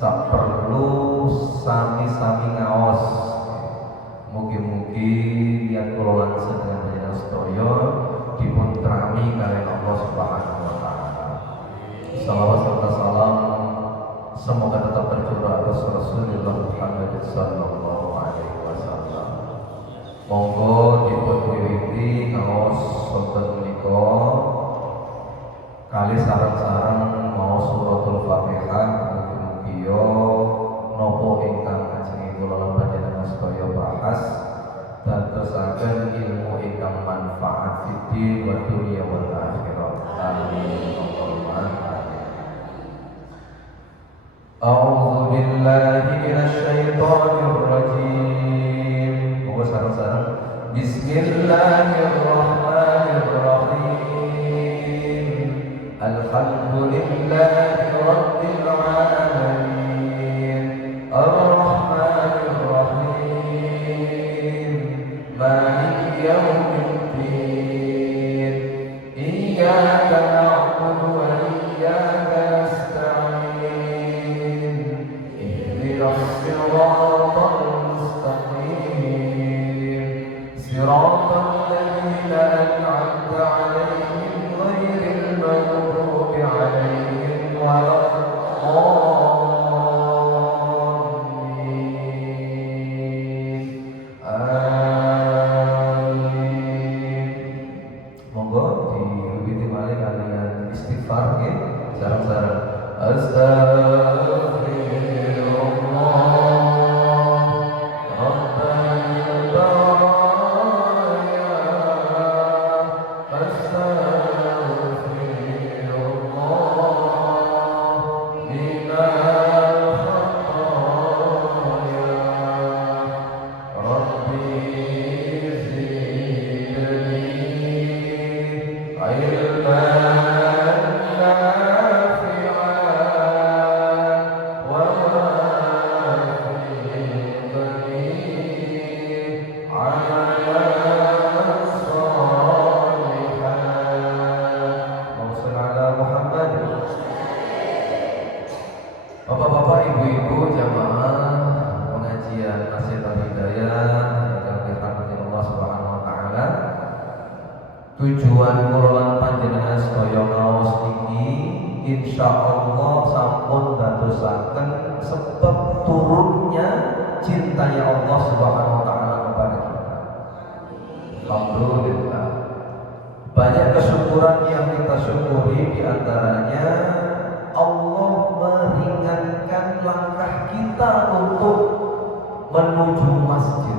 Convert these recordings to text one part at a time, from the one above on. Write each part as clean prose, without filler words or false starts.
saperlu sami-sami ngaos. Mugi-mugi niat kula lan sedherek panjenengan sedaya dipun trami kaliyan Allah Subhanahu wa taala. Salawat serta salam semoga tetap tercurah atas Rasulullah Muhammad sallallahu alaihi wasallam. Monggo dipun wiwiti ngaos wonten menika kali sareng-sareng maos suratul Fatihah. Mugi-mugi napa ingkang ajeng kula lan panjenengan sedaya bahas dadosaken ilmu ingkang manfaat fid wa dunya wal akhirah. Amin. A'udzu billahi minasy syaithanir rajim. Monggo sareng-sareng Bismillahirrahmanirrahim. Alhamdulillahi rabbil alamin. Ar-Rahmanir Rahim. Maliki yaumiddin. Iyyaka na'budu wa iyyaka nasta'in. Ihdinas siratal mustaqim. Siratal ladzina an'amta 'alaihim ghairil maghdubi 'alaihim waladdallin. Amin. Monggo diwiwiti malih kaliyan istighfar nggih sareng-sareng. Bapak-bapak, ibu-ibu, jamaah pengajian Nasihat Hidayah yang dirahmati Allah Subhanahu wa taala. Tujuan kula lan panjenengan sedaya ngaos niki insyaallah sampun dadosaken sebab turunnya cintanya Allah Subhanahu wa taala kepada kita. Alhamdulillah. Banyak kesyukuran yang kita syukuri, di antaranya Allah meringankan langkah kita untuk menuju masjid.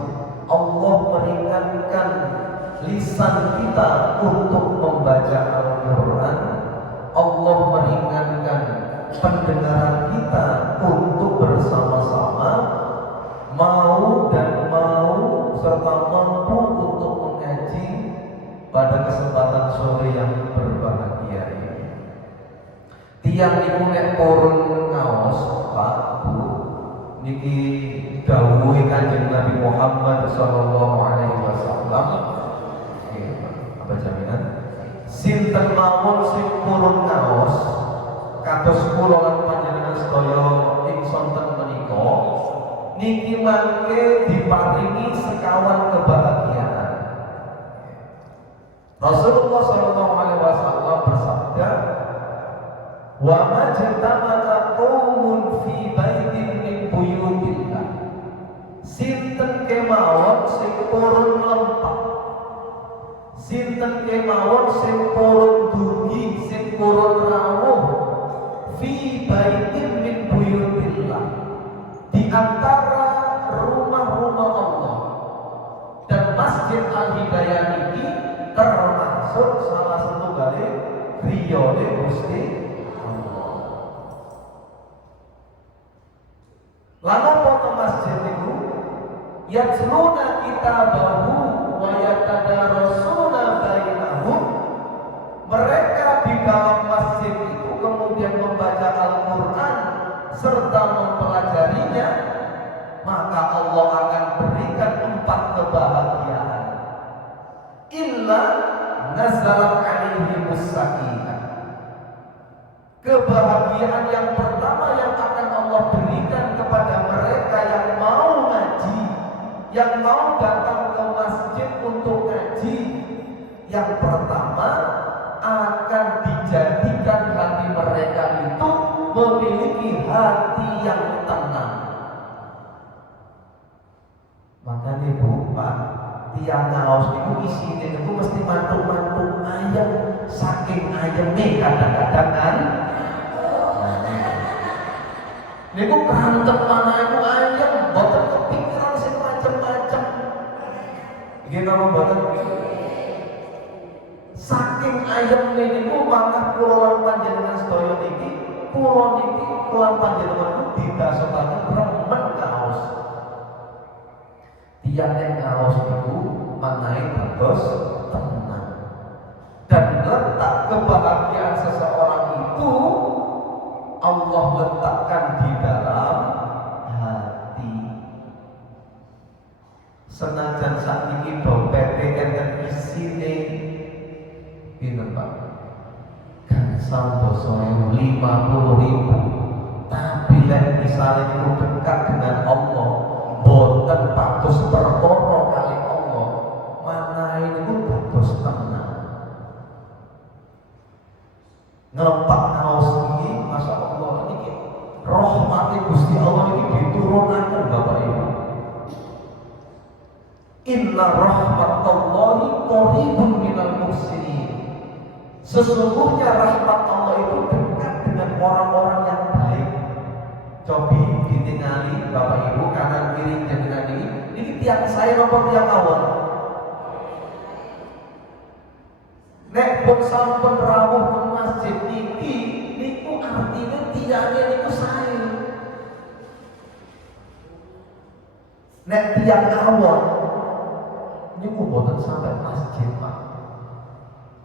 Allah meringankan lisan kita untuk membaca Al-Quran. Allah meringankan pendengaran kita untuk bersama-sama mau serta mampu untuk mengaji pada kesempatan sore yang berbahagia ini. Tiang niku nek purun ngaos Pak Bu niki dawuhe Kanjeng Nabi Muhammad sallallahu alaihi wasallam. Apa jaminan? Sinten mawon sing purun ngaos kados kula lan panjenengan sedaya ing sonten menika niki mangke diparingi sekawan kebahagiaan. Rasulullah sallallahu alaihi wasallam bersabda, wa majtama'a qaumun fi baitin min buyutillah. Sinten kemawon sing purun lempak, sinten kemawon sing purun dugi, sing purun rawuh fi baitin min buyutillah, di antara rumah-rumah Allah. Dan Masjid Al-Hidayah ini termasuk salah satu kali griyane Gusti Allah. Lalu foto masjid itu yatluna kitabahu wa yatadarasuna bainahum. Mereka di dalam masjid itu kemudian membaca Al-Quran serta mempelajarinya, maka Allah akan berikan 4 kebahagiaan. Illa nazalat alaihimus sakinah. Kebahagiaan yang pertama yang akan Allah beri yang mau datang ke masjid untuk ngaji, yang pertama akan dijadikan hati mereka itu memiliki hati yang tenang. Makanya Bu, Pak, tiang ngaos itu isinya itu mesti mantuk-mantuk ayam, saking ayamnya kadang-kadang kan. Ini kok berantem mana itu ayam, boten kepikiran sih macam-macam. Gini nama boten. Saking ayam ini ku maka pulau panjenengan sedaya niki, pulau niki pulau panjenengan itu didasarkan remen kaos. Tiang kaos itu manai terus tenang. Dan letak kebahagiaan seseorang itu Allah letakkan di dalam hati. Senajan saat ini dompet enten isine pinten Pak? Gansal dosoe 50.000. Tapi lek misalnya itu dekat dengan Allah, boten patus perkara kali Allah, mana ini bagus tenang. Ngelempak kaos ini, masya Allah ini rahmati Gusti Allah ini diturunkan Bapak Ibu. Inna rahmatallahi qaribun minal muhsinin. Sesungguhnya rahmat Allah itu dekat dengan orang-orang yang baik. Cobi ditingali Bapak Ibu kanan kiri jenengan ini tiang saya nomor tiang awal. Nek pun sampun rawuh ke masjid niki niku artinya tiangnya niku saya. Nek tiang awal niku boten sampai masjid Pak.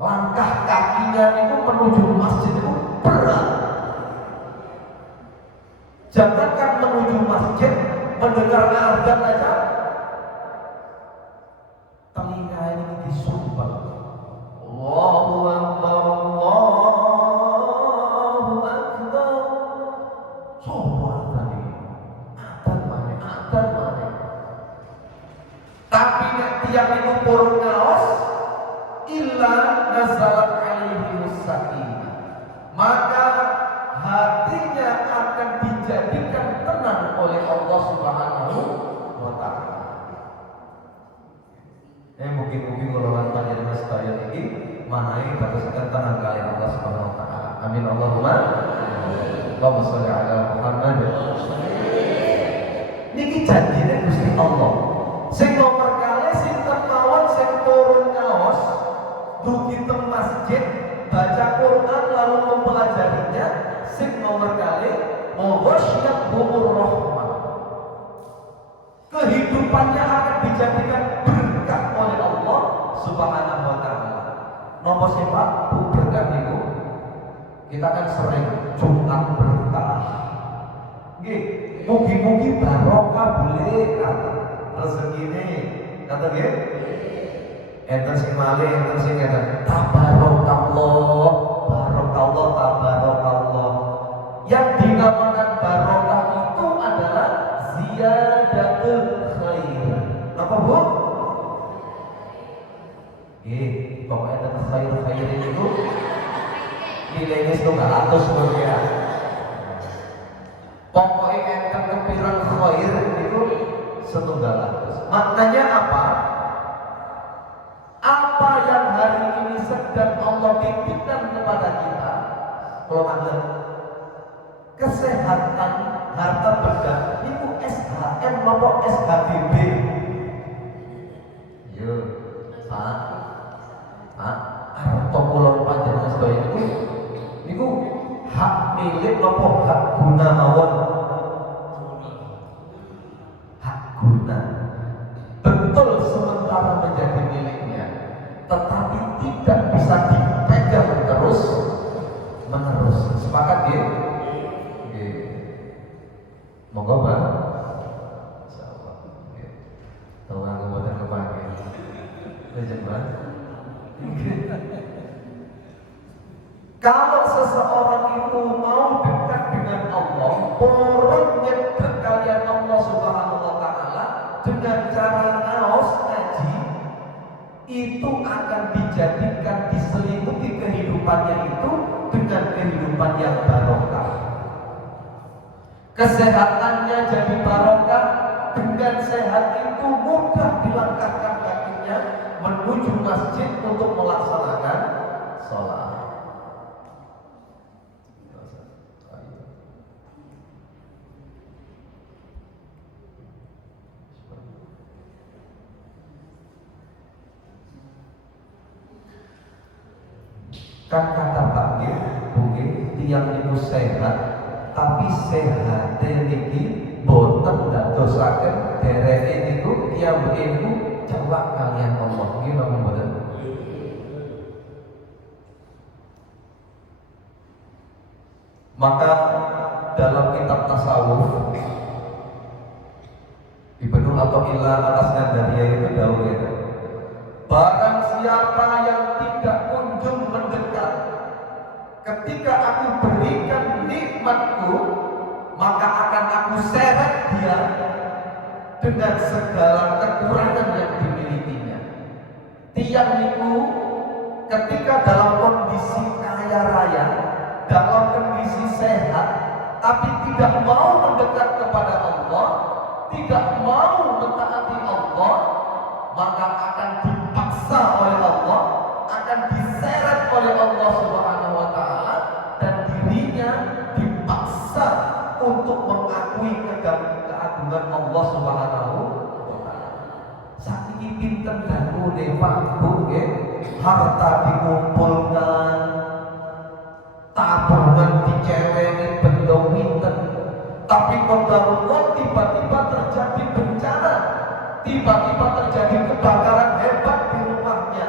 Langkah kakinya niku menuju masjid itu berat. Jangankan menuju masjid, mendengar azan aja telinga ini disumpah. Allahu Akbar, Allahu Akbar. Sopo azan ini? Azan mana? Tapi nek tiang itu purun ngaos, illa nazalat alaihi sakinah. Maka hatinya akan dijadikan tenang oleh Allah Subhanahu wa Ta'ala. Mungkin golongan panjenengan sedaya iki manai batasaken tenang kali Allah Subhanahu wa Ta'ala. Amin Allahumma. Allahumma sholli ala Muhammad. Niki janjine Gusti Allah. Sing nomor kali sing kemawon sing turun kaos dugi teng masjid baca Quran lalu mempelajarinya sing nomor kali mawasyiat umur rahmat. Kehidupannya akan dijadikan berkah oleh Allah Subhanahu wa Ta'ala. Nomor sifat berkah itu kita kan sering Jumat berkah. Nggih, mugi-mugi barokah boleh kata rezekine kata nggih. Enten sing malih, enten sing ngeten tabarakallah, barakallah, tabarakallah. Yang dinamakan barokah itu adalah ziyadatul khair. Apa Bu? Pokoknya ada khair itu nilainya 900 ya. Pokoknya enten kepiran khair itu 900. Maknanya apa? Apa yang hari ini sedang Allah titipkan kepada kita, kalau ada kesehatan, harta benda, itu SHM maupun SHBB. Yo, Pak, harta kulon panjenengan sedaya itu hak milik maupun hak guna mawon. Hak guna. Betul sementara menjadi miliknya, tetapi tidak bisa dipegang terus menerus. Sepakat ya? Monggo Bang. Insyaallah. Tahu aku boten kepake. Lajeng Bang. Kalau seseorang itu mau dekat dengan Allah, purun nyedek kalian Allah Subhanahu wa Ta'ala dengan cara itu akan dijadikan diselimuti kehidupannya itu dengan kehidupan yang barokah. Kesehatannya jadi barokah, dengan sehat itu mudah dilangkahkan kakinya menuju masjid untuk melaksanakan sholat. Kan kata Pak mungkin tiang niku sehat, tapi sehat niki boten dadosaken dereke niku tiyang niku celak kalian Allah. Nggih napa mboten? Maka dalam kitab tasawuf Ibnu Athaillah Al-Askandariyah itu dawuh ya, barang siapa yang tidak kunjung mendekat ketika aku berikan nikmatku, maka akan aku seret dia dengan segala kekurangan yang dimilikinya. Tiang niku ketika dalam kondisi kaya raya, dalam kondisi sehat, tapi tidak mau mendekat kepada Allah, tidak mau mentaati Allah, maka akan dipaksa oleh Allah, akan diseret oleh Allah Subhanahu wa taala, dan dirinya dipaksa untuk mengakui keagungan Allah Subhanahu wa taala. Sakniki pinten dawuhe Pak Bu nggih, harta dikumpulkan, tabungan diceleni benda winten, tapi qadarullah tiba-tiba terjadi bencana, tiba-tiba terjadi kebakaran hebat di rumahnya,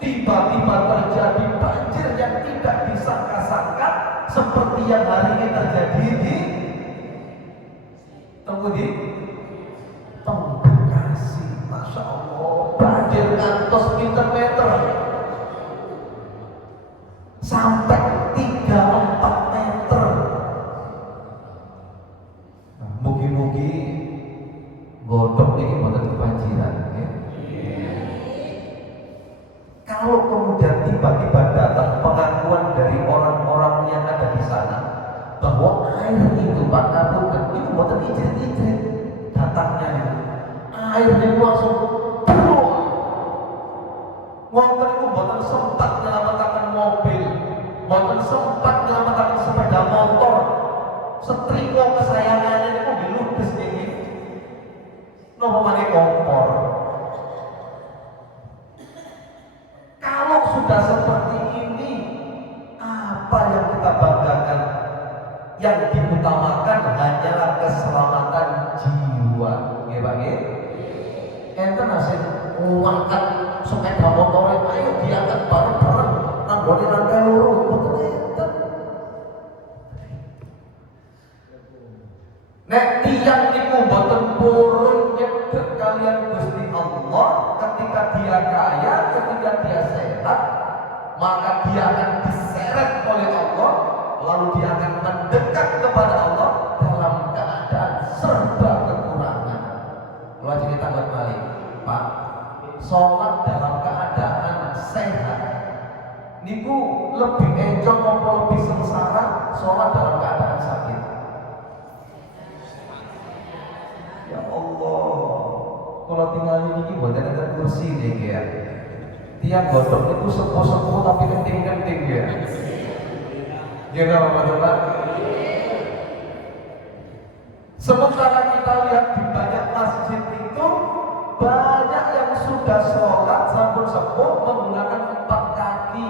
tiba-tiba terjadi banjir yang tidak disangka-sangka seperti yang hari ini terjadi di Bekasi. Masya Allah, banjir ngantos meter sampai 3-4 meter. Mugi-mugi godhong ini boten kebanjiran ya. Kalau kemudian tiba-tiba datang pengakuan dari orang-orang yang ada di sana bahwa air itu Pak Ngapunten itu boten ijrit-ijrit datangnya itu, airnya langsung penuh. Wonten itu boten sempat nyelametkan mobil, boten sempat nyelametkan sepeda motor, setrika kesayangannya itu diludes ini. Napa maneh kompor. Kalau sudah seperti ini, apa yang kita banggakan? Yang diutamakan hanyalah keselamatan jiwa. Nggih Pak nggih? Enten asih ngangkat sepeda motor, ayo diangkat bareng-bareng nang gone lantai loro, mboten enten. Nek tiyang niku mboten purun nyedhek kalian Gusti Allah ketika dia kaya, ketika dia sehat, maka dia akan diseret oleh Allah, lalu dia akan mendekat kepada Allah dalam keadaan serba kekurangan. Kalau cerita buat balik, Pak, sholat dalam keadaan sehat niku lebih enjong apa lebih sengsara sholat dalam keadaan sakit? Ya Allah, kalau tinggal ini buat ada kursi deh ya. Tiang godok itu sepuh-sepuh tapi kenting-kenting ya. Gimana Pak? Sementara kita lihat di banyak masjid itu banyak yang sudah sholat sampun sepuh menggunakan 4 kaki,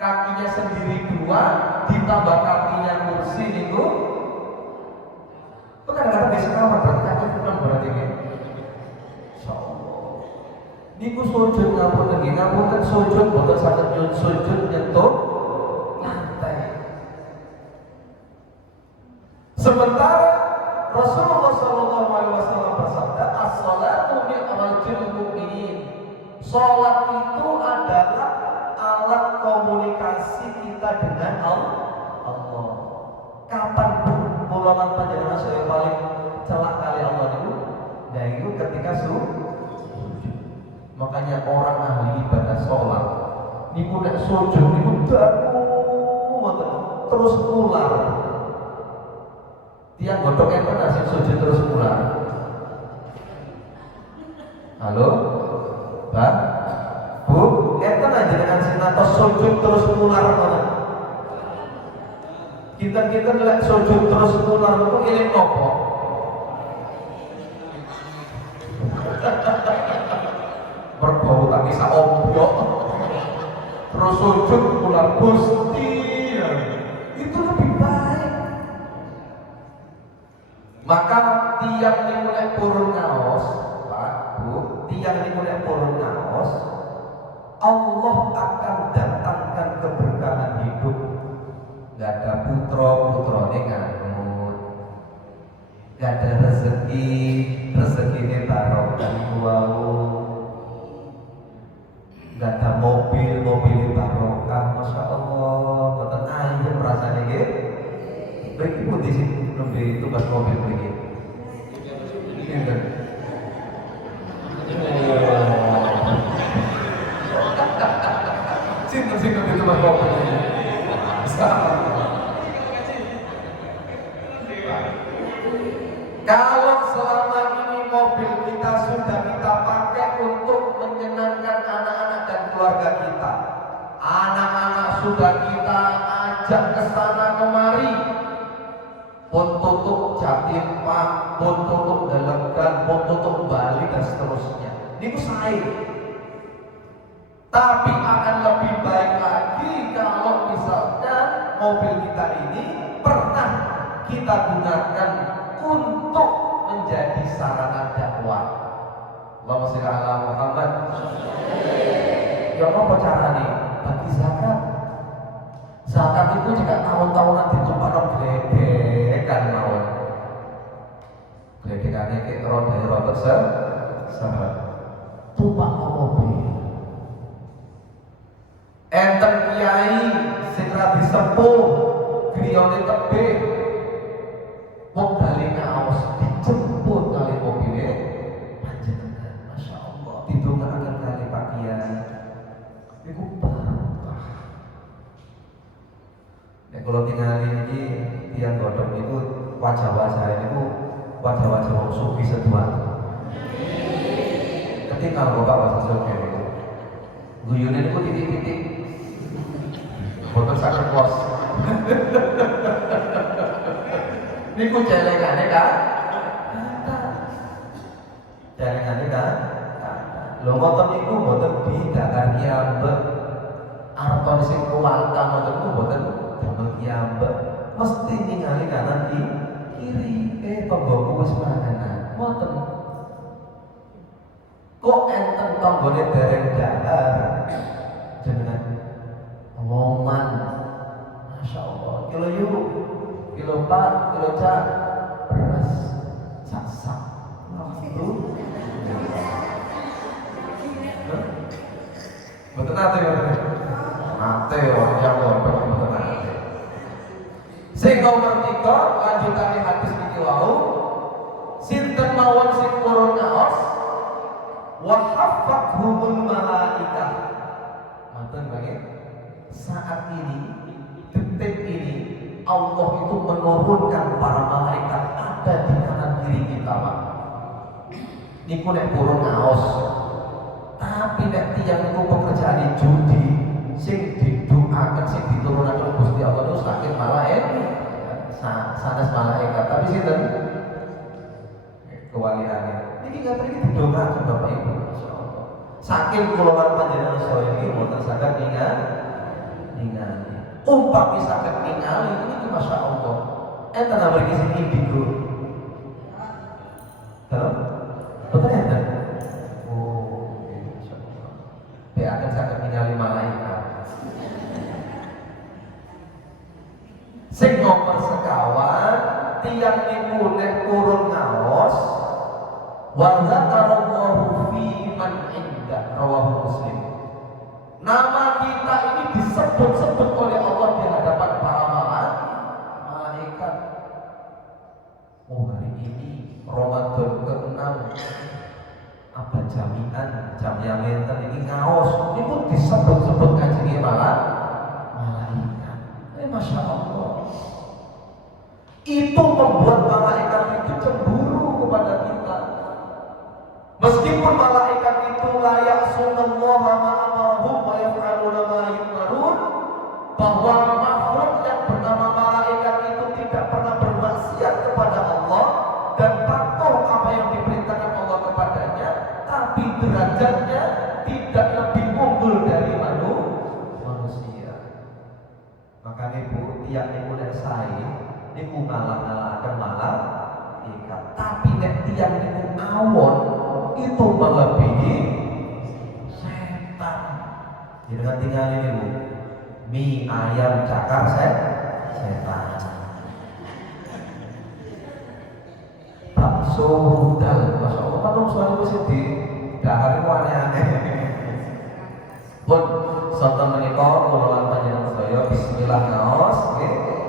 kakinya sendiri 2 ditambah kakinya kursi itu. Itu kadang-kadang bisa kamar berarti kaki kurang berarti kan? Insyaallah. Niku sujud ngapunten sujud boten saged sujud nyentuh lantai. Sementara Rasulullah Shallallahu Alaihi Wasallam bersabda, as-salatu mi'rajul mu'minin. Salat itu adalah alat komunikasi kita dengan Allah. Kapan pun kula panjenengan saya paling celak kali Allah itu, yaitu ketika sujud. Makanya orang ahli ibadah sholat niku nek sujud niku terus ular. Tiang godhong enten asik sujud terus ular. Halo? Pak? Bu, enten aja dengan sinatos sujud terus ular ngoten. Kita lek sujud terus ular niku eling nopo? Berbau tak bisa ombyok terus sujud ular Gusti, itu lebih baik. Maka tiang ini mulai purun ngaos, Pak, Bu, tiang ini mulai purun ngaos, Allah akan datangkan keberkahan hidup. Gak ada putra-putrane nganut, gak ada rezeki barokah wau. Gak ada mobil barokah, masya Allah, boten ayem rasanya gitu. Bagi pun di sini lebih tugas mobil begini. Sini lebih tugas mobil. Kalau selama ini mobil kita sudah kita pakai untuk menyenangkan anak-anak dan keluarga kita, anak-anak sudah kita ajak ke sana kemari, pun tutup Jatim Pak, pun tutup Dalegan, pun tutup Bali dan seterusnya. Ini saya. Tapi akan lebih baik lagi kalau misalnya mobil kita ini pernah kita gunakan untuk menjadi sarana dakwah. Allahumma sholli ala Muhammad. Ya apa carane? Bagi zakat. Zakat itu juga tahun-tahunan ditumpahno gledekan mawon. Gledekane ki roda sama tumpah mobil. Enten kiai sing rabi sepuh griyane tebih wong bali ngaos dijemput kali mobilnya panjenengan, masya Allah, didongaaken kali Pak Kiai iku barokah. Nek kula tingali iki tiyang godhong niku wajah-wajah niku wajah-wajah wong sugih seduan. Ketika Bapak wajah sugih niku guyune niku titik-titik boten saged puas. Niku celengane kan? Celengane kan? Lho ngoten niku mboten didakar kiambek. Artone sing kuwata ngoten niku mboten damel kiambek. Mesti ningali kanan kiri. Tonggoku wis manganan. Ngoten. Kok enten tanggane dereng dahar. Jenengan ngoman. Masya Allah. Kilo yuk. Kilo Pak, kilo Cak, beras, sak. Itu betul nate ya? Nate yang ngomong betul nate. Sing nomor 3 lanjutane hadis iki wau. Sinten mawon sing purun ngaos wa haffathumul malaikah. Maten bagi saat ini, detik ini Allah itu menurunkan para malaikat ada di kanan kiri kita, Pak. Niku nek purun ngaos. Tapi nek tiyang niku pekerjaan judi, sing didoaken, sing diturunaken Gusti Allah itu saking malaikat, sanes malaikat. Tapi sinten? Kewaliane. Niki ngaten iki didoaken Bapak Ibu, masyaallah. Saking kulawan panjenengan saya iki mboten saged ningali. Umpami saged ningali ini masya Allah. Enten mriki sing indigo. Halo? Betul enten? Oh, masya Allah. Be akan saged ningali malaikat. Sing nomor sekawan tiyang niku nek purun ngaos wa zakarallahu fi man inda rawahu Muslim. Nama kita ini disebut-sebut oleh Allah di hadapan para malaikat. Oh, hari ini Ramadan ke-6 apa jaminan jam yang enten ini ngaos niku disebut-sebut kanjeng malah malaikat. Masya Allah. Itu membuat malaikat itu cemburu kepada kita. Meskipun malaikat itu la ya'sunallaha ma amarahum wa yaf'aluna ma yu'marun, bahwa makhluk yang bernama malaikat itu tidak pernah bermaksiat kepada Allah dan patuh apa yang diperintahkan Allah kepadanya, tapi derajatnya tidak lebih unggul dari manusia. Makanya Bu, tiang niku nek sae niku ngalah-ngalahkan malaikat. Tapi nek tiang niku awon itu melebihi setan. Jangan tinggal ini Bu. Mie ayam cakar setan. Bakso rudal, masya Allah kan soalnya masih di dahar itu aneh-aneh. Pun sonton menikah kululan panjenengan saya bismillah ngaos,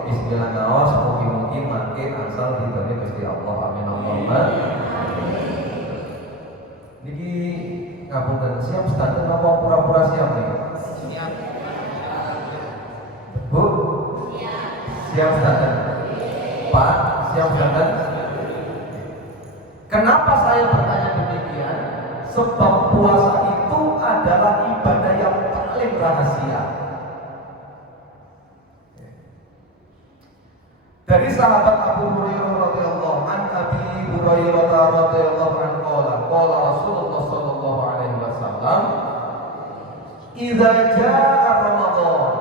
bismillah ngaos, mungkin makin asal diberi Gusti Allah. Amin Allahumma. Niki ngapunten siap standar apa pura-pura siap nih? Siap. Bu? Siap standar. Pak, siap standar. Kenapa saya bertanya demikian? Sebab puasa itu adalah ibadah yang paling rahasia. Dari sahabat Abu Hurairah radhiyallahu anhu, Abi Hurairah radhiyallahu anhu qala Rasulullah sallallahu alaihi wasallam, "Idza jaa Ramadan."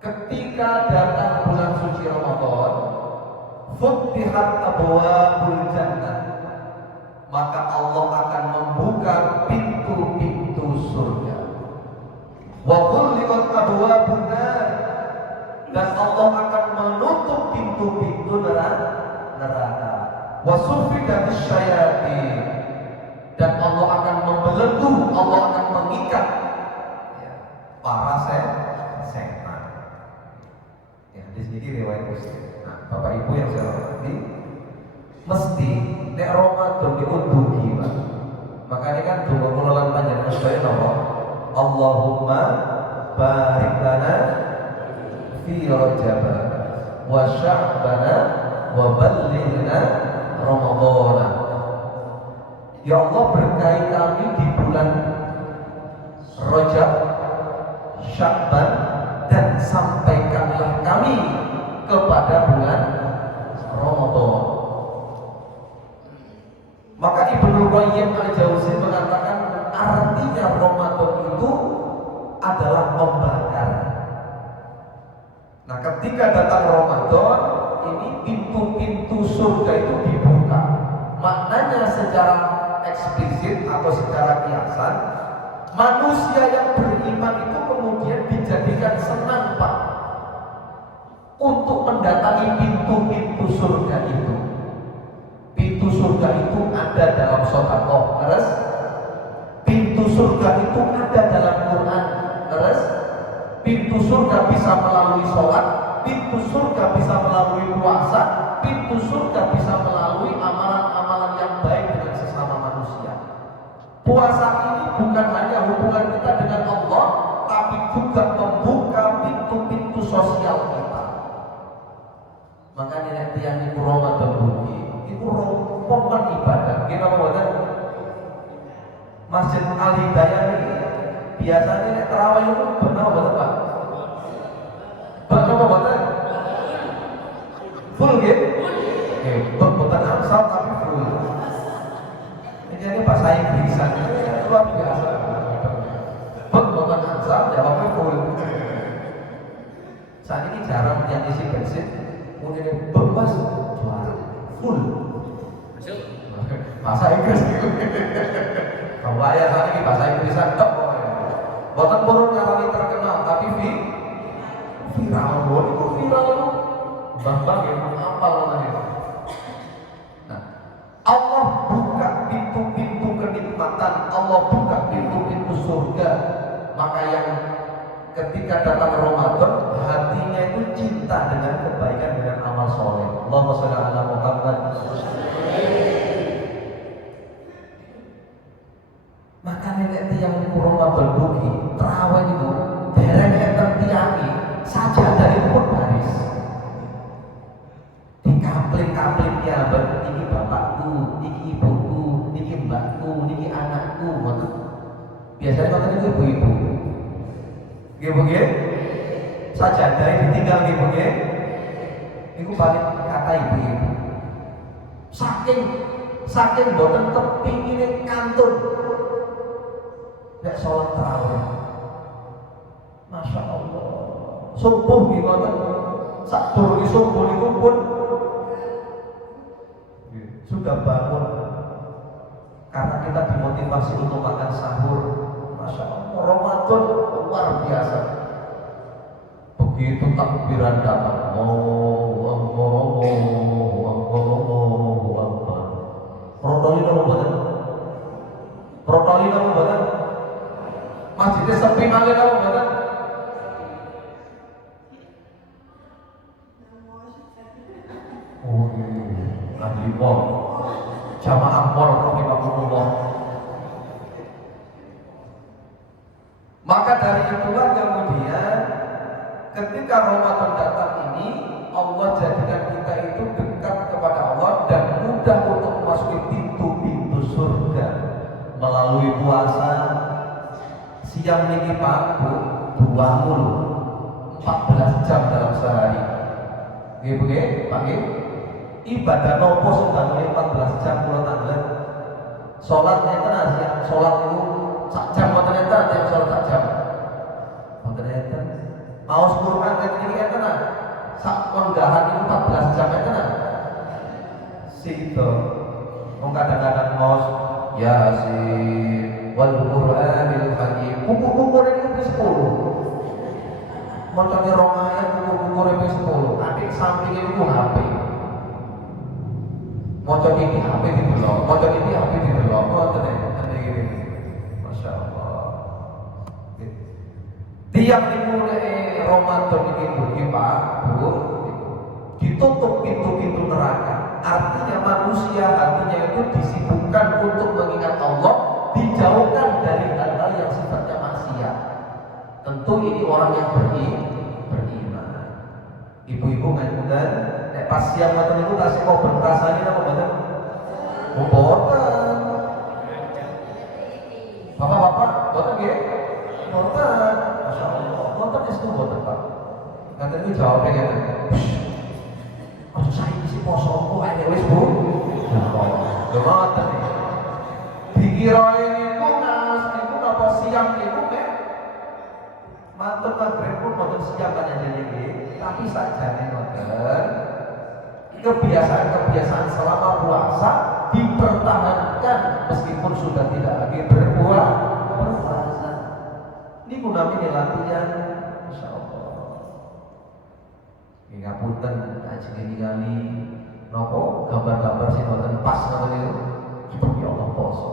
Ketika datang bulan suci Ramadan, futihat abwabul jannah, maka Allah akan membuka pintu-pintu surga. Wa ghulqat abwabun nar, dan Allah akan menutup pintu-pintu neraka. Wa suffidatis syayatin, dan Allah akan membelenggu, Allah akan mengikat para setan. Ya, di sini riwayat Muslim. Nah, Bapak Ibu yang saya hormati, mesti nek Ramadan itu dugi, Pak. Makanya kan donga kula lan panjenengan sedaya napa? Allahumma barik lana fi Rajab wa Sya'ban wa ballighna Ramadan. Ya Allah, berkahi kami di bulan Rajab, Sya'ban, dan sampaikanlah kami kepada bulan Ramadan. Maka Ibnu Qayyim al-Jauzi mengatakan artinya Ramadan itu adalah membakar. Nah, ketika datang Ramadan, ini pintu-pintu surga itu dibuka. Maknanya secara eksplisit atau secara kiasan, manusia yang beriman itu kemudian dijadikan senang, Pak, untuk mendatangi pintu-pintu surga itu. Pintu surga itu ada dalam sedekah, terus pintu surga itu ada dalam Quran, terus pintu surga bisa melalui sholat, pintu surga bisa melalui puasa, pintu surga bisa melalui amalan-amalan yang baik dengan sesama manusia. Puasa ini bukan hanya hubungan kita dengan Allah, tapi juga membuka pintu-pintu sosial kita. Makanya nanti yang itu Ramadan rugi, itu rombongan ibadah. Kita buatkan Masjid Al Hidayah ini biasanya nek tarawih itu benar betul Pak. Betul betul. Full gitu. Bukan ansal tapi full. Ini bahasa Inggris luar biasa. Bukan ansal jawabnya full. Saat ini jarang yang isi bensin. Mungkin bebas juara full. Bahasa Inggris gitu. Kalau ayah saat ini bahasa Inggrisan dok. Boten purun ngarani terkenal tapi viral. Itu viral. Bang-bang yang menghafal namanya. Nah, Allah buka pintu-pintu kenikmatan, Allah buka pintu-pintu surga. Maka yang ketika datang Ramadan, hatinya itu cinta dengan kebaikan, dengan amal soleh. Allahumma sholli ala Muhammad. sajadah itu pun baris. Dikapling-kaplingnya, ini bapakku, ini ibuku, ini mbakku, ini anakku. Biasanya waktu itu ibu-ibu. Nggih, sajadah ditinggal nggih. Iku paling kata ibu-ibu. Saking boten kepingine kantun. Nek salat tarawih. Masya Allah. Subuh nggih ngoten. Sadurunge subuh niku pun sudah bangun. Karena kita dimotivasi untuk makan sahur. Masya Allah, Ramadan luar biasa. Begitu takbiran datang, protoli nopo boten? Protoli nopo boten? Masjidnya sepi malih nopo boten? Oh iya, ahli mall, jamaah mall rahimahullah. Maka dari itulah kemudian ketika Ramadan datang ini, Allah jadikan kita itu dekat kepada Allah dan mudah untuk memasuki pintu-pintu surga melalui puasa. Siang niki Pak Bu, 14 jam dalam sehari. Nggih, Pak nggih. Ibadah nopo sedang 14 jam kula tanglet. Salat enten asian, salat niku sak jam mboten enten, yang salat sak jam. Mboten enten. Maos Quran niki enten ah. Sak penggahan itu 14 jam enten ah. Sito. Wong kadang-kadang maos Yasin wal Qur'anil Hakim. Kukur-kukur ini 10. Macane rong ayat kukur-kukur ini 10. Adik samping itu HP. Maca iki HP didelok, maca iki HP didelok. Ngoten iki. Masya Allah. Tiap niku nek Ramadan iki dugi Pak, Bu, ditutup pintu-pintu neraka. Artinya manusia hatinya itu disibukkan untuk mengingat Allah, dijauhkan dari hal-hal yang sifatnya maksiat. Tentu ini orang yang beriman. Ibu-ibu ngapunten, nek pas siang ngoten niku tasih kok bentrasane napa mboten? Mboten. Bapak-bapak, mboten nggih? Mboten. Masyaallah. Mboten estu mboten, Pak. Ngaten niku jawabe ngeten. Aduh saiki si poso kok ae wis, Bu. Lho ngoten iki. Dikira niku Mas niku napa siang niku nek mantep maghrib pun mboten siang panjenengan iki. Tapi sakjane ngoten, kebiasaan-kebiasaan selama puasa dipertahankan meskipun sudah tidak lagi berpuasa. Ini namanya latihan, Masya Allah. Ini ngapunten ajeng ningali nopo gambar-gambar sing wonten pas ngoten niku. Ya Allah poso.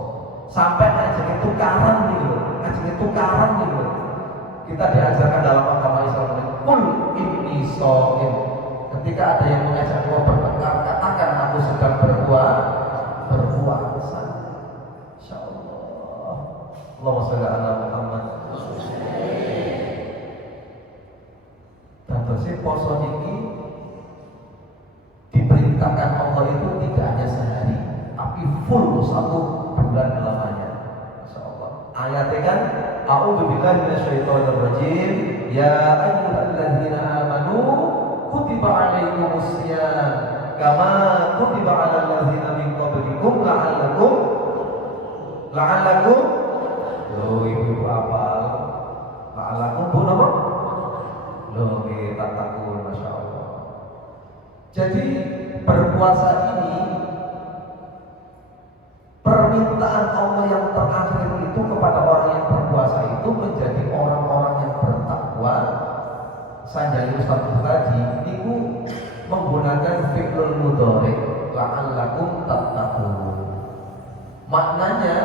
Sampai ajeng tukaran niku, ajeng tukaran niku. Kita diajarkan dalam agama Islam kul inni shaim. Ketika ada yang mengajak kita bertengkar, katakan aku sedang berpuasa. Insyaallah. Allahumma shalli ala Muhammad. Dadose poso niki diperintahkan Allah itu tidak hanya sehari, tapi full 1 bulan lamanya. Insyaallah. Ayatnya kan A'udzu billahi minasyaitonir rajim. Ya ayyuhalladzina amanu kutiba 'alaikumusiyam kama kutiba 'alal ladzina min qablikum la'allakum loh ibu apal la'allakum bu napa? Loh nggih tatakun masyaallah. Jadi berpuasa ini permintaan Allah yang terakhir itu kepada orang yang berpuasa itu menjadi orang-orang yang bertakwa. Sanjaya Ustaz tadi niku menggunakan fi'lul mudhari la'allakum tattaqun. Maknanya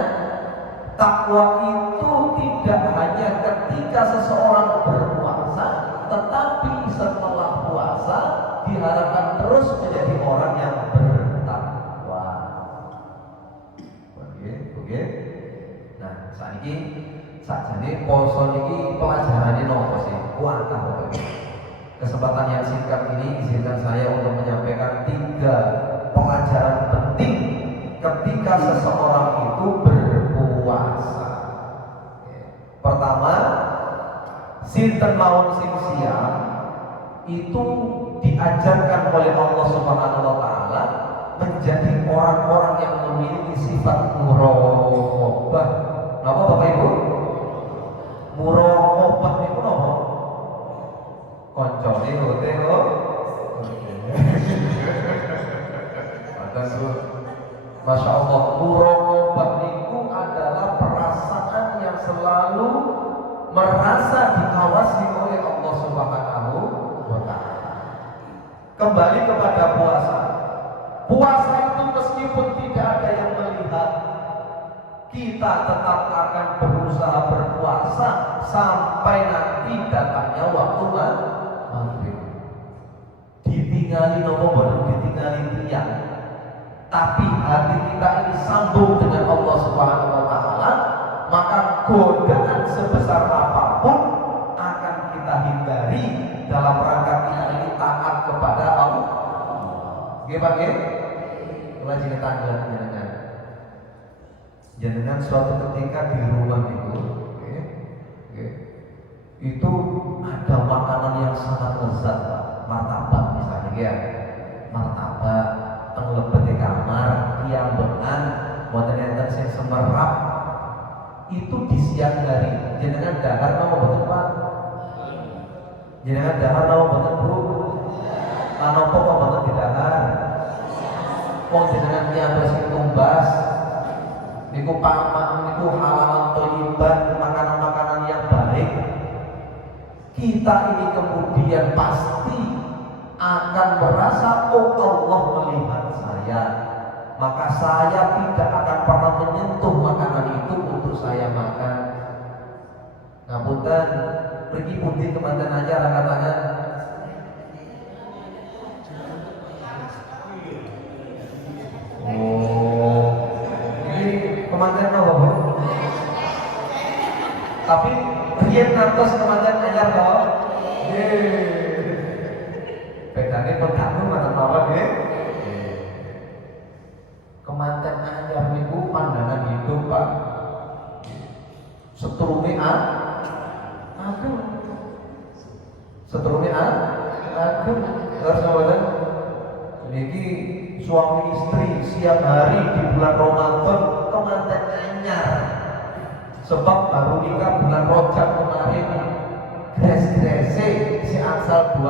takwa itu tidak hanya ketika seseorang berpuasa, tetapi setelah puasa diharapkan terus menjadi orang yang bertakwa. Oke. Nah, sakjane poso niki pelajarane nopo sih? Kuatah pokoke. Kesempatan yang singkat ini izinkan saya untuk menyampaikan 3 pelajaran penting ketika seseorang itu berpuasa. Pertama, sinten mawon sing siang itu diajarkan oleh Allah Subhanahu wa taala menjadi orang-orang yang memiliki sifat muraqabah. Napa Bapak Ibu? Muraqabah niku napa? Koncone ngote kok. Masya Allah, muraqabah niku adalah perasaan yang selalu merasa diawasi oleh Allah Subhanahu wa taala. Kembali kepada puasa. Puasa itu meskipun tidak ada yang melihat, kita tetap akan berusaha berpuasa sampai nanti datangnya waktu maghrib. Ditinggali nopo boten ditinggali tiyang. Tapi hati kita ini sambung dengan Allah Subhanahu wa taala, maka godaan sebesar apapun akan kita hindari dalam rangka kita ini taat kepada Allah. Nggih Pak nggih? Kula jenengan jenengan suatu ketika di rumah itu ada makanan yang sangat lezat, Pak. Martabak misalnya ya. Martabak penglebet di kamar, tiang bengan, wonten enten sing semerap. Itu di siang hari. Jenengan dahar mau mboten, Pak? Jenengan dahar mau mboten, Bu? Napa kok mboten didahar? Wong jenengan nyambel sing tumbas niku pamak niku halalan thayyiban, makanan-makanan yang baik. Kita ini kemudian pasti akan merasa oh Allah melihat saya, maka saya tidak akan pernah menyentuh makanan itu untuk saya makan. Ngapunten, pergi pundi kemanten aja katanya. Oh, ini kemanten apa Bu? Tapi riyen ngantos kemanten anyar to. Bedane pun kamu manten mawon nggih. Kemanten anyar niku pandangan hidup, Pak. Setrune aduh. Setrune aduh. Terus mboten niki suami istri siap hari di bulan Ramadan kemanten anyar. Sebab baru nikah bulan Rajab kemarin, gres-grese si angsal 2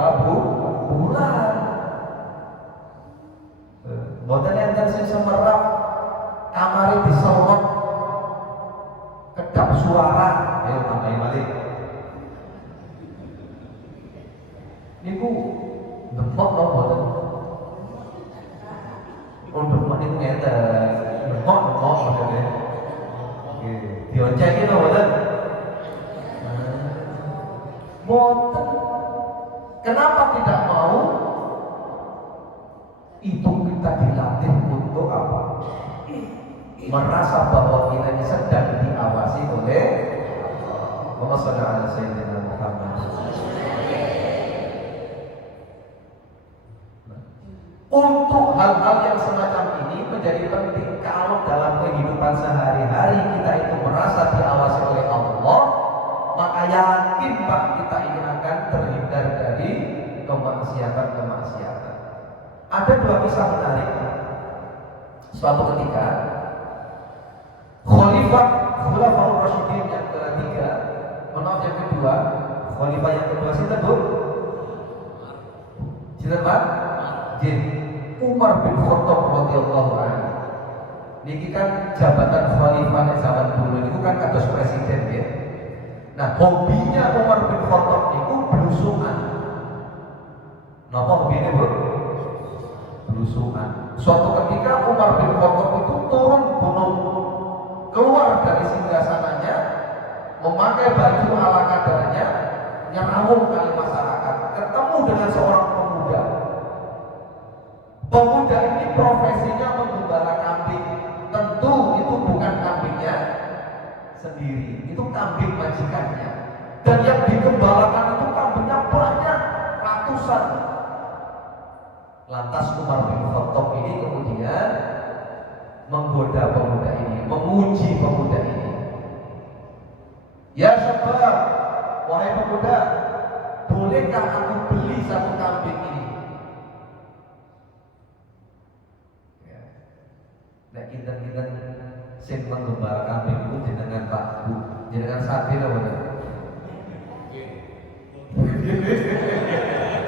bulan. Mboten enten sing semerap kamare diselot kedap suara. Ayo tambahin balik. Niku demok to mboten? Oh demok niku ngeten. Demok maksudnya. Dioncengin to mboten? Mboten. Kenapa tidak mau? Itu kita dilatih untuk apa? Merasa bahwa kita ini sedang diawasi oleh Allah Subhanahu wa taala. Untuk hal-hal yang semacam ini menjadi penting kalau dalam kehidupan sehari-hari kita itu merasa diawasi oleh Allah, maka yakin Pak kita ini akan terhindar dari kemaksiatan. Ada 2 kisah menarik. Suatu ketika Khulafaur Rasyidin yang ketiga, yang kedua, khalifah yang kedua sinten Bu? Sinten Pak? Umar bin Khattab radhiyallahu anhu. Niki kan jabatan khalifah zaman dulu niku kan kados presiden ya. Nah, hobinya Umar bin Khattab niku belusukan. Napa hobine, Bu? Belusukan. Suatu ketika Umar bin Khattab itu turun gunung, keluar dari singgasananya, memakai baju ala kadarnya, nyerawung kali masyarakat, ketemu dengan seorang pemuda. Pemuda ini profesinya menggembala kambing. Tentu itu bukan kambingnya sendiri, itu kambing majikannya. Dan yang digembalakan itu kambingnya banyak, ratusan. Lantas Umar bin Khattab ini kemudian menggoda pemuda ini, menguji pemuda ini. Ya syabab, wahai pemuda, bolehkah aku beli satu kambing ini? Ya. Nah, kita sing menggembala kambing itu jenengan Pak Bu, jenengan sate apa bener?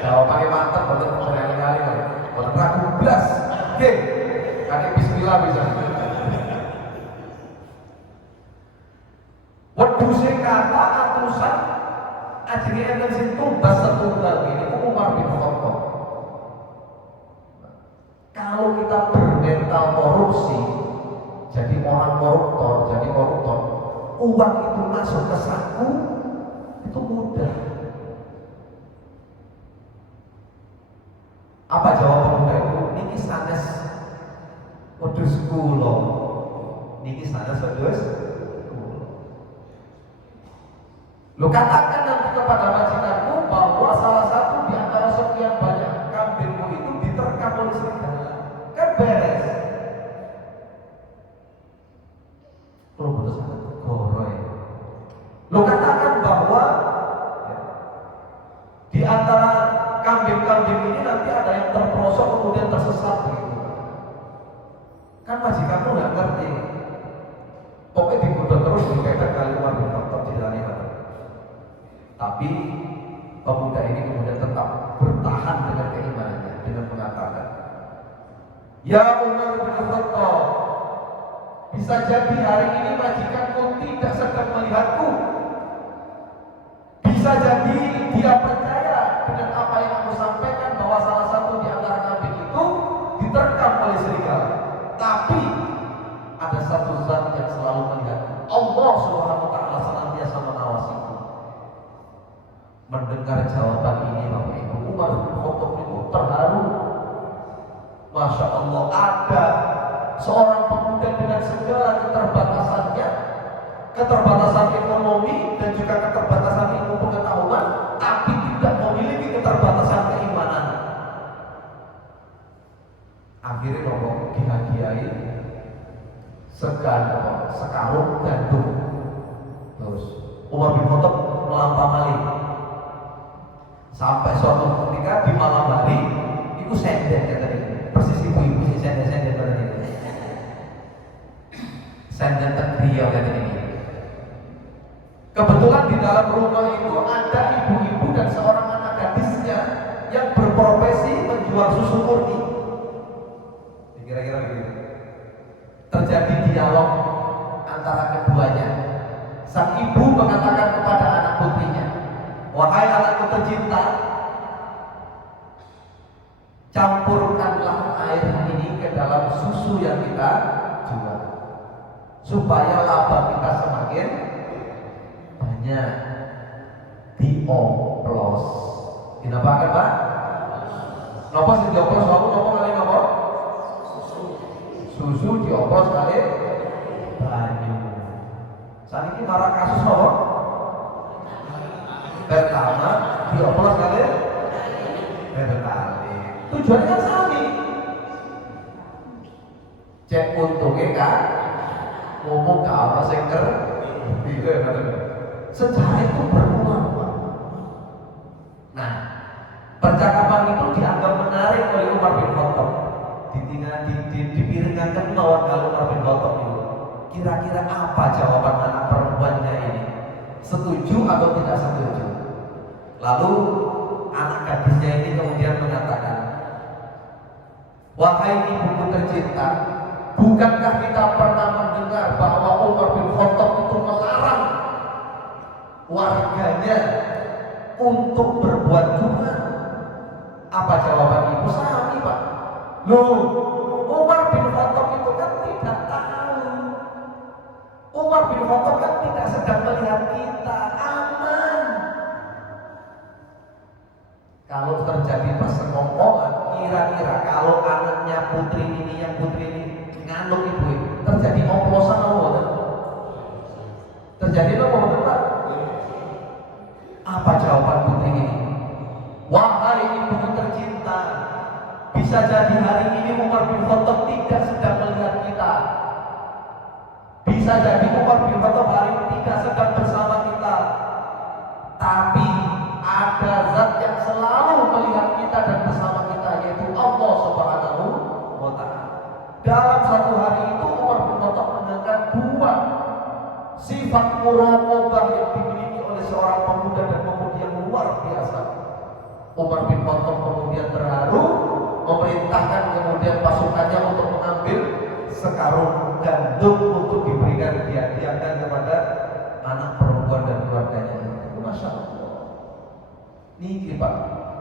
Jawabannya mantap, betul berkali-kali kan. Betul ragu blas. Oke, kakek bismillah bisa. Weduse kata atusan ajenge enten sing tumbas setunggal ini Umar bin Khattab. Kalau kita bermental korupsi, jadi orang koruptor, uang itu masuk ke saku itu mudah. Apa jawab pemuda itu? Niki sanes wedhus kula. Niki sanes wedhus kula. Lo katakan nanti kepada majikanmu bahwa salah satu di antara sekian banyak kambingmu itu diterkam oleh serigala. Kan beres. Kalau betul sangat goroy. Lo katakan bahwa ya, di antara kambing-kambing ini nanti ada yang terperosok kemudian tersesat begitu. Kan majikanmu nggak ngerti. Pokoknya digoda terus dipepet kali Umar bin Khattab ceritanya. Tapi pemuda ini kemudian tetap bertahan dengan keimanannya dengan mengatakan, ya Umar bin Khattab, bisa jadi hari ini majikanku tidak sedang melihatku. Bisa jadi dia percaya dengan apa yang aku sampaikan bahwa salah satu di antara kambing itu diterkam oleh serigala. Tapi ada satu zat yang selalu melihatku. Allah Subhanahu wa taala senantiasa mengawasiku. Mendengar jawaban ini Bapak Ibu, Umar bin Khattab itu terharu. Masya Allah, ada seorang pemuda dengan segala keterbatasannya, keterbatasan ekonomi dan juga keterbatasan ilmu pengetahuan, tapi tidak memiliki keterbatasan keimanan. Akhirnya Bapak dihadiahi sekarung gandum. Terus Umar bin Khattab melampaui. Sampai suatu ketika di malam hari, itu senden katanya, persis ibu-ibu sih senden katanya, senden terdiam katanya. Kebetulan di dalam rumah itu ada ibu-ibu dan seorang anak gadisnya yang berprofesi menjual susu murni. Kira-kira begitu. Terjadi dialog antara keduanya. Sang ibu mengatakan kepada anak putrinya, wahai anakku tercinta, campurkanlah air ini ke dalam susu yang kita jual, supaya laba kita semakin banyak. Dioplos. Kenapa kan Pak? Napa sih dioplos? Napa kali napa? Susu dioplos kali banyu. Saat ini marah kasus napa? Pertama dioplos kali berkali. Tujuannya kan sami. Cek untungnya kan ngomong ke arah sengker. Sejarah itu berulang. Nah, percakapan itu dianggap menarik oleh Umar bin Khattab. Dipiringkan mawar kalau Umar bin Khattab itu. Kira-kira apa jawaban anak perempuannya ini? Setuju atau tidak setuju? Lalu anak gadisnya ini kemudian mengatakan, wahai ibuku tercinta, bukankah kita pernah mendengar bahwa Umar bin Khattab itu melarang warganya untuk berbuat curang? Apa jawaban ibu? Sami Pak. Loh, Umar bin Khattab itu kan tidak tahu. Umar bin Khattab kan tidak sedang melihat kita. Aman. Kalau terjadi persekongkolan, kira-kira kalau anaknya putri ini nganuk ibu, terjadi oplosan apa? Terjadi apa? Apa jawaban putri ini? Wahai wahai ibu tercinta, bisa jadi hari ini Umar bin Khattab tidak sedang melihat kita. Bisa jadi Umar bin Khattab hari ini tidak sedang bersama kita. Tapi ada zat yang selalu melihat kita dan bersama kita, yaitu Allah Subhanahu wa Ta'ala. Dalam satu hari itu Umar bin Khattab mendengar dua sifat muraqabah yang dimiliki oleh seorang pemuda dan pemudi yang luar biasa. Umar bin Khattab kemudian terharu, memerintahkan kemudian pasukannya untuk mengambil sekarung gandum untuk diberikan dihadiahkan kepada anak perempuan dan keluarganya. Masya Allah. Nih Pak,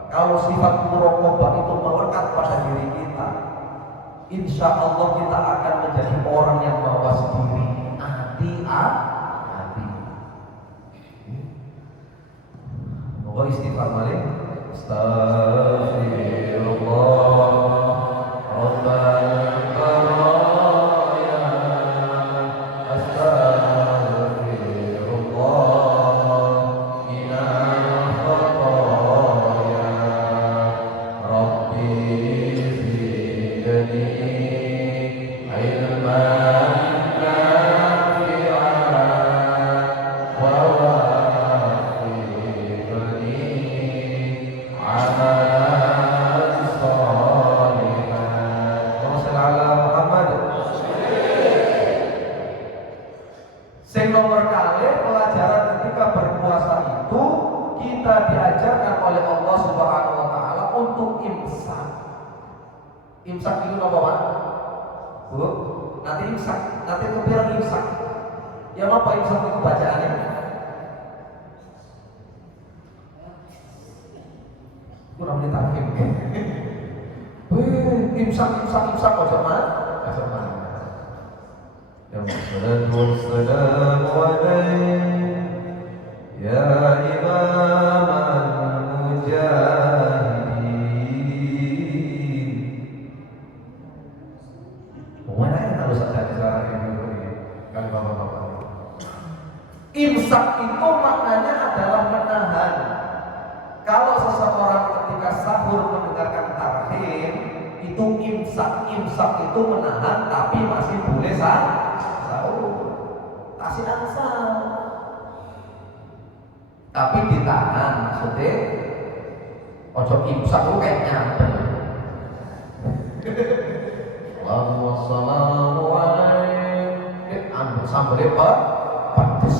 kalau sifat muraqabah itu melekat pada diri kita, insya Allah kita akan menjadi orang yang mawas diri, hati-hati. Moga istighfar balik. Astaghfirullah Rabbal baraya. Astaghfirullah minal khataya. Rabbi zidni ilman nafi'an wa wafiqni amalan sholihan. Wassalamu ala Muhammad. Sing nomor kali pelajaran ketika berpuasa itu kita diajarkan oleh Allah Subhanahu wa Ta'ala untuk imsak. Imsak itu apa Pak? Bu, nanti imsak, nanti kepikiran imsak. Ya apa imsak itu bacaannya? Kurang ditarkim. Imsak aja mah. Wassalamu alaikum ya imam al-mujahidin. Mana yang harus ada di sekarang ini? Kalau bapak-bapak. Imsak itu maknanya adalah menahan. Kalau seseorang ketika sahur mendengarkan tarhim itu imsak itu menahan tapi masih boleh sahur. Kasih ansal. Tapi ditahan maksudnya ojo imsak itu kayak nyampe. Wassalamu alaikum. Sambil pedes.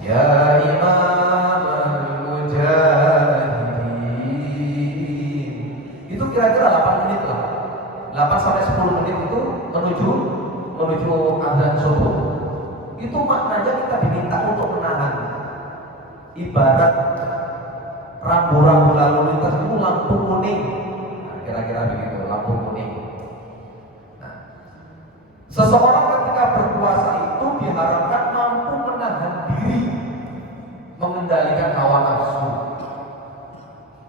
Ya imam al-mujahidin. Itu kira-kira 8 menit lah. 8 sampai 10 menit itu menuju azan subuh. Itu maknanya kita diminta untuk menahan. Ibarat rambu-rambu lalu lintas itu lampu kuning. Nah, kira-kira begitu, lampu kuning. Nah, seseorang ketika berpuasa itu diharapkan mampu menahan diri, mengendalikan hawa nafsu.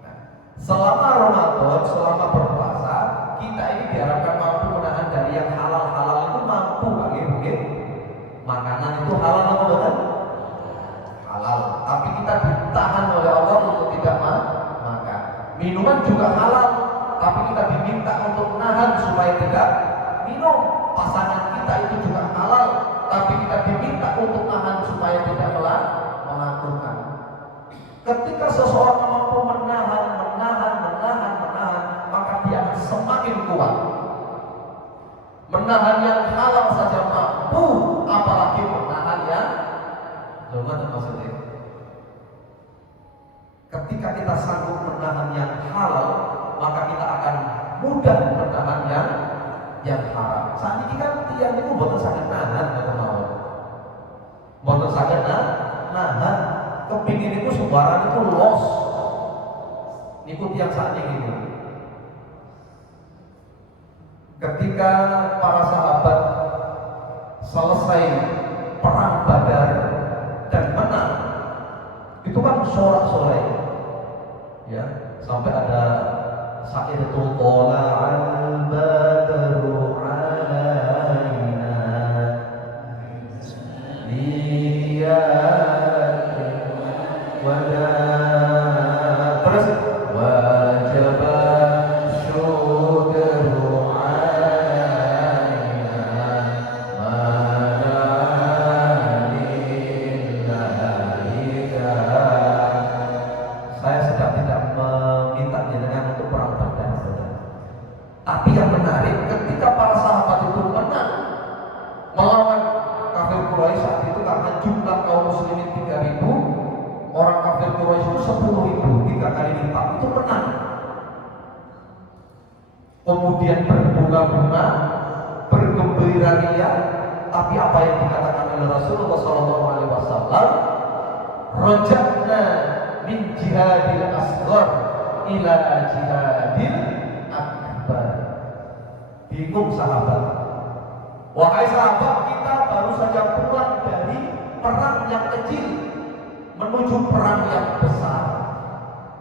Nah, selama Ramadan, selama berpuasa, kita ini diharapkan mampu menahan dari yang halal-halal itu mampu, mungkin makanan itu halal atau bukan? Halal. Tapi kita ditahan oleh Allah untuk tidak makan. Minuman juga halal, tapi kita diminta untuk menahan supaya tidak minum. Pasangan kita itu juga halal, tapi kita diminta untuk tahan supaya tidak melakukan. Ketika seseorang mampu menahan, maka dia akan semakin kuat. Menahan yang halal saja mampu, apalagi menahan yang gimana maksudnya? Ketika kita sanggup menahan yang halal, maka kita akan mudah menahan yang haram. Saat ini kan tiang itu boten saged nahan kata mawon. Boten saged nahan. Kepingin itu sembarang itu los. Niku tiang saat ini. Ketika para sahabat selesai perang Badar dan menang, itu kan sorak-sorai, ya, sampai ada sa'iratul tola'al badru alaina liyatin wada terus wajah 10.000 3 kali lipat itu menang. Kemudian berbunga-bunga, bergembira ria, tapi apa yang dikatakan oleh Rasulullah SAW, rojakna min jihadil asghar ila jihadil akbar. Bingung sahabat. Wahai sahabat, kita baru saja pulang dari perang yang kecil menuju perang yang besar.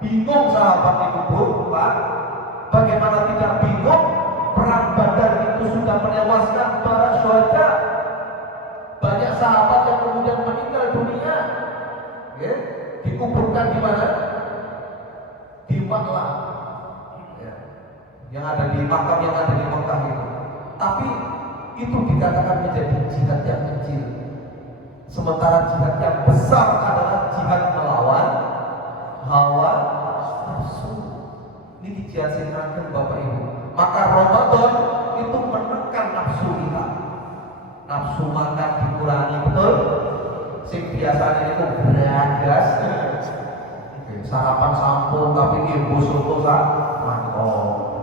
Bingung sahabat itu, Pak. Bagaimana tidak bingung? Perang Badar itu sudah menewaskan para syuhada. Banyak sahabat yang kemudian meninggal dunia, ya, dikuburkan di mana? Di Makkah, ya, yang ada di makam yang ada di Makkah itu. Tapi itu dikatakan menjadi jihad yang kecil. Sementara jihad yang besar adalah jihad melawan hawa nafsu. Ini jihad sinrakan Bapak Ibu. Maka Ramadan itu menekan nafsu kita. Nafsu makan dikurangi, betul? Sing biasanya itu beragas, sarapan sampun tapi ibu soto sak mako,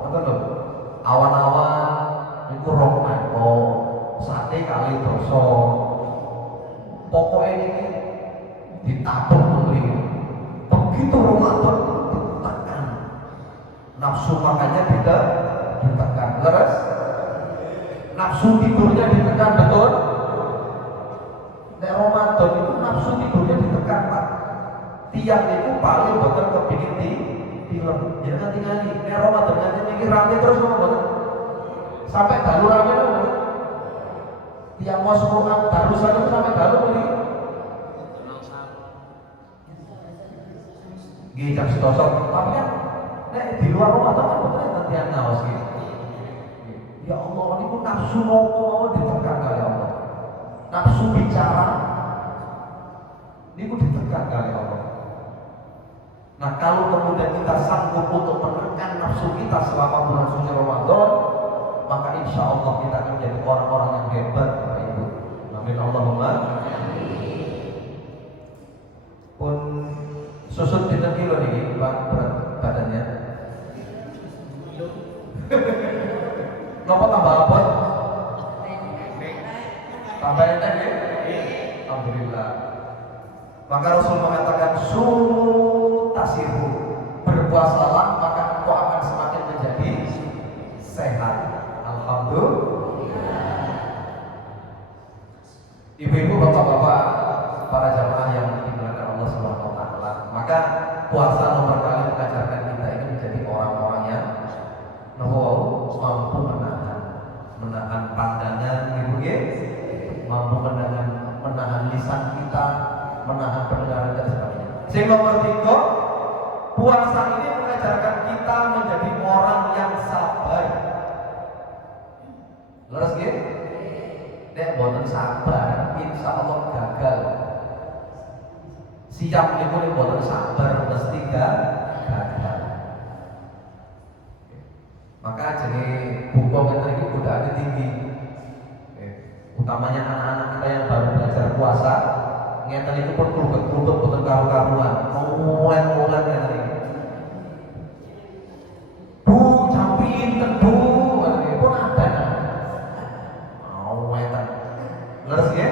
betul loh. Awan-awan itu rong mako, sate kali doso. Pokoknya ini ditabung beli. Begitu Ramadan ditekan, nafsu makannya ditekan, leres. Nafsu tidurnya ditekan, betul. Nek Ramadan itu nafsu tidurnya ditekan, Pak. Tiap itu paling betul kepingin film. Jangan tinggali. Nek Ramadan nanti mikir rame terus betul. Sampai dalu rame betul. Tiap mau sekolah darusan itu sampai dalu begitu. Gini jam setosok. Tapi kan nek di luar Ramadan kan betul nanti yang ngawas gitu. Ya Allah, ini pun nafsu mau ditekan kali Allah. Nafsu bicara ini pun ditekan kali Allah. Nah, kalau kemudian kita sanggup untuk menekan nafsu kita selama bulan suci Ramadan, maka insya Allah kita akan menjadi orang-orang yang hebat, Bapak Ibu. Amin Allahumma. Pun susut pinten kilo nih, Pak, berat badannya. Kenapa tambah apa? Tambah enteng ya? Alhamdulillah. Maka Rasul mengatakan sumu tasiru, berpuasalah maka engkau akan semakin menjadi sehat. Alhamdulillah. Ibu-ibu, bapak-bapak, para jamaah yang dimuliakan Allah Subhanahu wa taala, maka puasa nomor kali mengajarkan kita ini menjadi orang-orang yang mampu menahan pandangan, ibu ya, mampu menahan lisan kita, menahan pendengaran dan sebagainya. Sehingga nomor 3, puasa ini mengajarkan kita menjadi orang yang sabar. Leres ya? Nek boten sabar, insya Allah gagal. Siap niku boten sabar mesti gagal. Maka jadi buku kita ini godaannya tinggi. Utamanya anak-anak kita yang baru belajar puasa, ngeten itu pun kerubet-kerubet boten karu-karuan, mulai-mulai ngeten iki. Bu, jam pinten Bu? Pun ada. Ngeten. Leres nggih?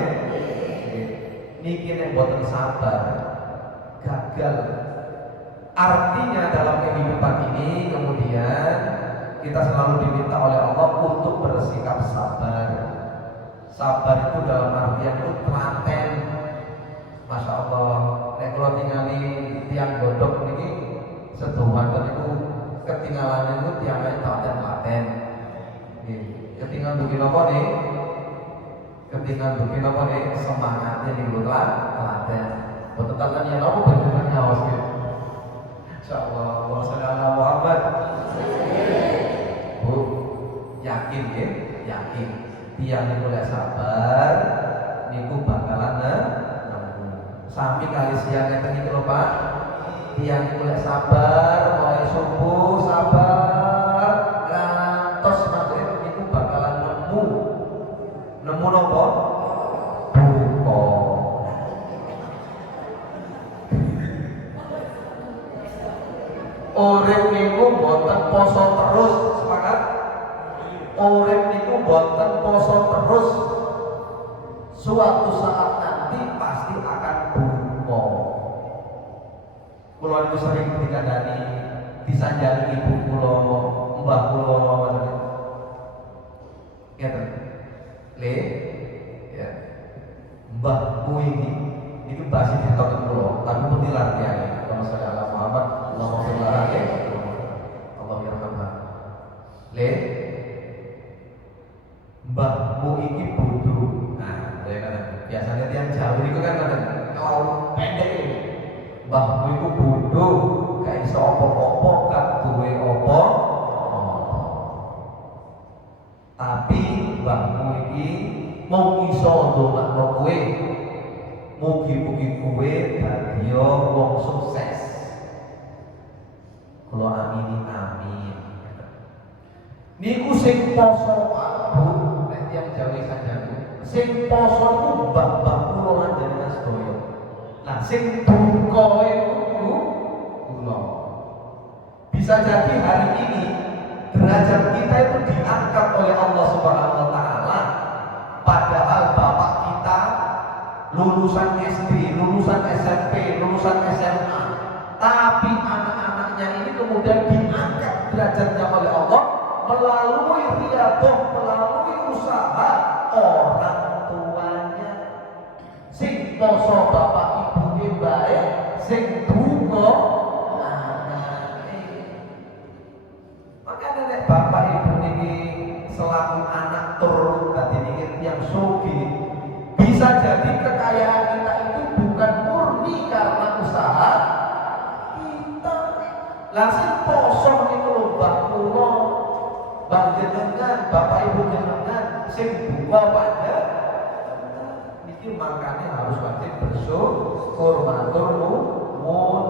Niki nek boten sabar, gagal. Artinya dalam kehidupan ini kemudian kita selalu diminta oleh Allah untuk bersikap sabar. Sabar itu dalam artian itu telaten. Masya Allah, nek kula tingali tiang godhok niki sedoman itu ketinggalan itu tiangnya telaten. Ketinggalan begini apa nih? Ketinggalan begini apa nih? Semangatnya nih telaten. Buat telaten yang apa bentuknya nyawas gitu. Insya Allah, wa sallallahu Muhammad. Bu, yakin ya, yakin. Tiang niku lek sabar, niku bakalan sami kali siang ngeten niku lho Pak. Tiang niku lek sabar, mulai subuh sabar, ngantos maghrib niku bakalan nemu napa? Buka. niku mboten poso terus, sepakat? Urip niku mboten poso terus. Suatu saat nanti pasti akan buka. Kula niku sering dikandani disanjari ibu kula, mbah kula ngoten. Ngeten. Le ya. Mbahku iki bahasa ditoken kula, tapi pun dilartiane. Kalau saya ala Muhammad, Allahumma sholli alaihi Allah yarhamha. Le mbahmu iki bodoh. Nah, saya kata biasanya tiang Jawa niku kan ngoten. Oh, pendek ini. Mbahmu iku bodoh, gak iso apa-apa, gak duwe apa. Tapi mbahmu iki mau iso ndongakno kowe. Mugi-mugi kowe dadi wong sukses. Kula amini amin. Niku sing poso Bu, nek tiyang Jawa sanjang. Sing poso iku mbah-mbah kula lan jenengan sedaya. Nah, sing duka iku kula. Bisa jadi hari ini derajat kita itu diangkat oleh Allah Subhanahu wa taala, padahal bapak kita lulusan SD, lulusan SMP, lulusan SMA, tapi anak-anaknya ini kemudian diangkat derajatnya oleh Allah melalui riyadhah, melalui usaha orang tuanya. Sing poso bapak ibunya baik, sing duka anake. Makanya nek bapak ibu ini selaku anak tur dadi niki yang sugih, bisa jadi kekayaan kita itu bukan murni karena usaha kita. Langsung kosong itu loh mbak kula, mbak jenengan, bapak ibu jenengan, sing buka pada niki makanya harus wajib bersyukur matur nuwun.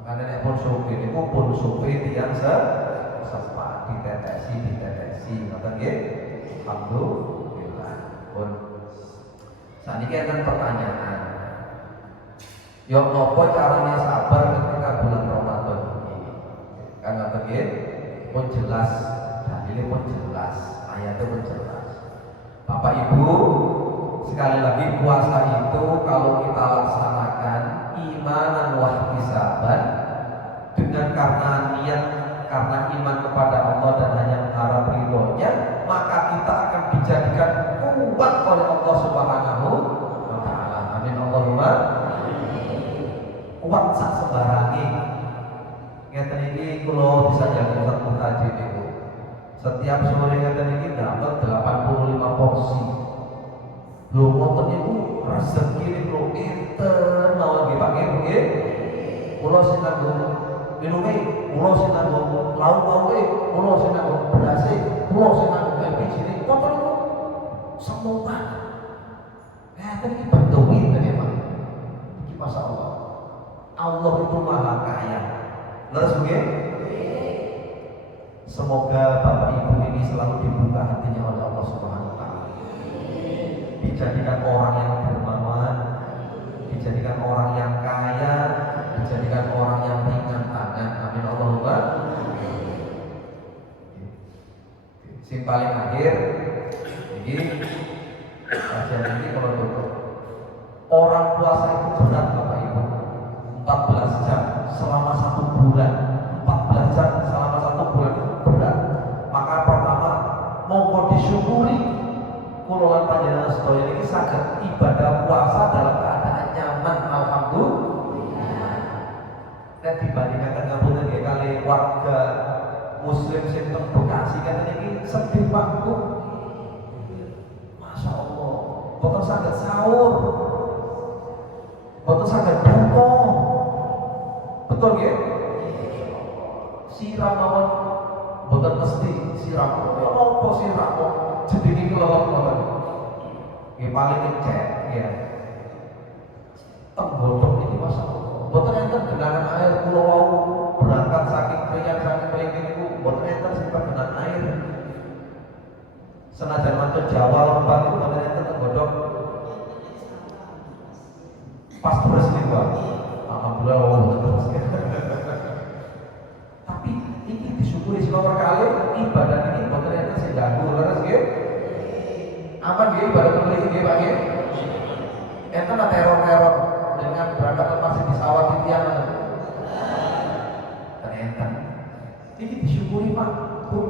Makanya nek pun syukur niku pun syukur tiyang sepat ditetesi ngoten nggih. Alhamdulillah. Pun saniki enten pertanyaan. Yo apa caranya sabar ketika bulan Ramadan ini? Kan ngoten nggih. Pun jelas, dalile pun jelas, ayatnya pun jelas. Bapak Ibu, sekali lagi puasa itu kalau kita laksanakan imanan wa ihtisaban dengan karena niat, karena iman kepada Allah dan hanya mengharap ridhonya, maka kita akan dijadikan kuat oleh Allah Subhanahu wa taala. Amin Allahumma kuat sak sembarange. Ngeten iki kula disanjang Ustaz Muhtajir niku. Setiap sore ngeten iki dapat 85 porsi. Lho ngoten niku rezeki niku enten mawon nggih Pak nggih. Kula sing nanggung minume, kula sing nanggung lauk-lauke, kula sing nanggung berase, kula sing nanggung LPG-ne. Ngoten niku semua. Ngeten iki bentuke ngene Pak. Iki masyaallah. Allah itu Maha Kaya. Terus nggih? Semoga Bapak Ibu ini selalu dibuka hatinya oleh Allah Subhanahu wa taala. Dijadikan orang yang dermawan, dijadikan orang yang kaya, dijadikan orang yang ringan tangan. Amin Allahumma. Sing paling akhir ini kajian ini kalau tutup. Orang puasa itu berat Bapak Ibu. 14 jam selama 1 bulan. 14 jam selama 1 bulan itu berat. Maka pertama monggo disyukuri kula lan panjenengan sedaya iki saged ibadah puasa dalam keadaan nyaman, alhamdulillah. Nek dibandingkan ngapunten nggih kali warga muslim sing teng Bekasi kan iki sedih Pak Bu. Masya Allah, boten saged sahur, boten saged buka. Betul nggih? Siram mawon boten mesti siram. Ya apa siram kok jenenge kelelep ngoten. Nggih paling ngecek ya. Tenggodhok iki masyaallah. Boten enten genangan air kula wau berangkat saking priyan niku boten enten sing tergenang air. Senajan mantun Jawa Lembang itu boten enten tenggodhok. Pas terus niku Pak. Alhamdulillah terus. Aman nggih ibadah tulis nggih Pak nggih? Enten teror-teror dengan berangkat ke masjid di sawah di tiang. Enten. Ini disyukuri Pak, Bu.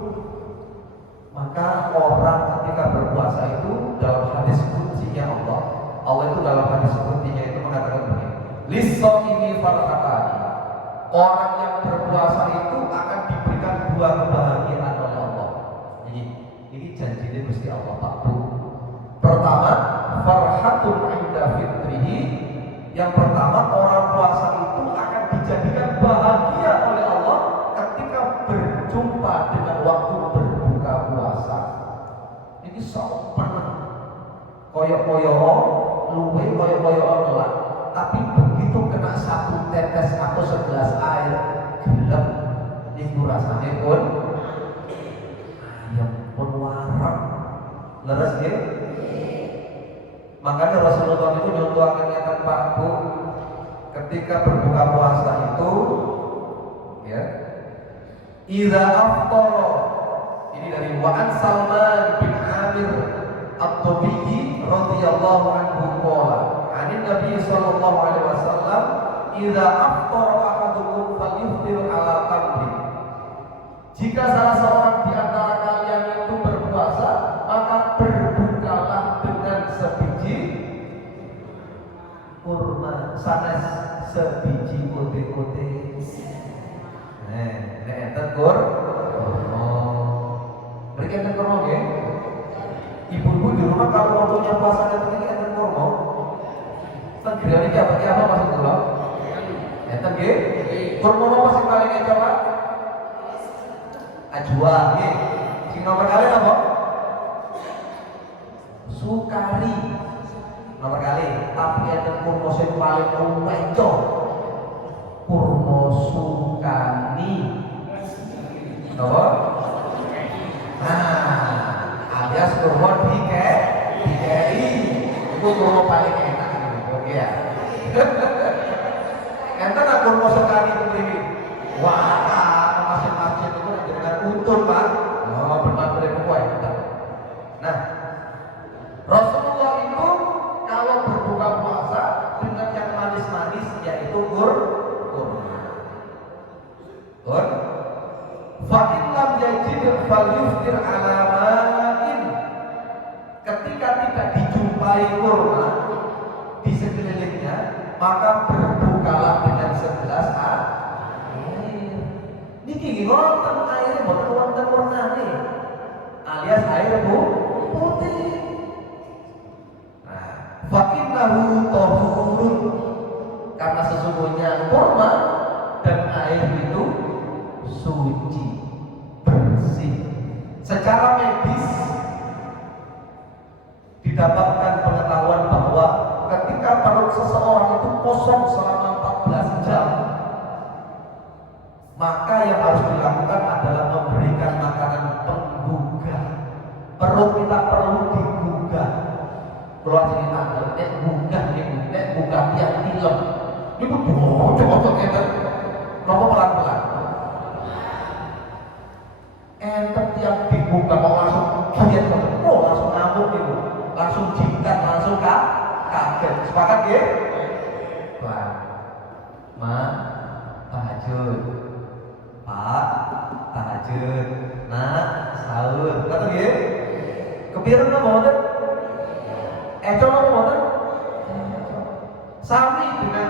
Maka orang ketika berpuasa itu dalam hadis kuncinya Allah itu dalam hadis kuncinya itu mengatakan begini, lis-shaimi farhatani. Orang yang berpuasa itu akan diberikan dua kebahagiaan oleh Allah. Ini janjinya Gusti Allah Pak Bu. Pertama, farhatun 'inda fitrihi. Yang pertama, orang puasa itu akan dijadikan bahagia oleh Allah ketika berjumpa dengan waktu berbuka puasa. Ini sopan koyok-koyok luwe koyok-koyok ngelak. Tapi begitu kena satu tetes atau segelas air gelap, itu rasanya pun ayam pun warak leres ya. Makanya Rasulullah itu nyontohkan nyata Pak Bu, ketika berbuka puasa itu ya, idza aftara, ini dari Wa'an Salman bin Amir At-Tabi'i radhiyallahu anhu qala anin Nabi sallallahu alaihi wasallam idza aftara ahadukum falyuftir ala tamri. Jika salah seorang di antara kalian itu berpuasa, maka berbukalah dengan sebiji kurma sanes sebiji kote-kote. Nek enten kurma. Mereka enten kurma nggih? Ibu-ibu di rumah kalau waktunya puasa enten enten kurma. Tegrian iki apa maksud kula? Enten nggih? Kurma apa sing paling enak, Pak? Ajwa nggih. Sing nomor kali apa? Sukari. Nomor kali, tapi enten kurma sing paling enak. Kurma sukani. Napa? Nah, alias kurma dikei. Itu kurma paling enak gitu ya. Enten kurma sukani itu iki. Wah, masjid-masjid itu dengan untun, Pak. Oh, benar dari buku ya. Nah, Rasulullah itu kalau berbuka puasa dengan yang manis-manis yaitu kurma. Fa in lam yajid falyuftir ala ma'in. Ketika tidak dijumpai kurma di sekelilingnya, maka berbukalah dengan segelas air. Niki wonten air mboten wonten warnane. Alias air putih. Nah, fa innahu tahurun. Karena sesungguhnya kurma dan air itu suci, bersih. Secara medis didapatkan pengetahuan bahwa ketika perut seseorang itu kosong selama 14 jam, maka yang harus dilakukan adalah memberikan makanan penggugah. Perut kita perlu digugah. Kalau cerita nek gugah nek gugah tiang tilem. Niku diocok-ocok enten. Napa pelan-pelan? Enten tiang digugah kok langsung kaget banget. Oh, langsung ngamuk niku. Langsung jikat, langsung kaget. Sepakat nggih? Wah. Ma, tahajud. Pak, tahajud. Nah, sahur. Kata nggih? Kepiren napa mboten? Eco napa mboten? Sami dengan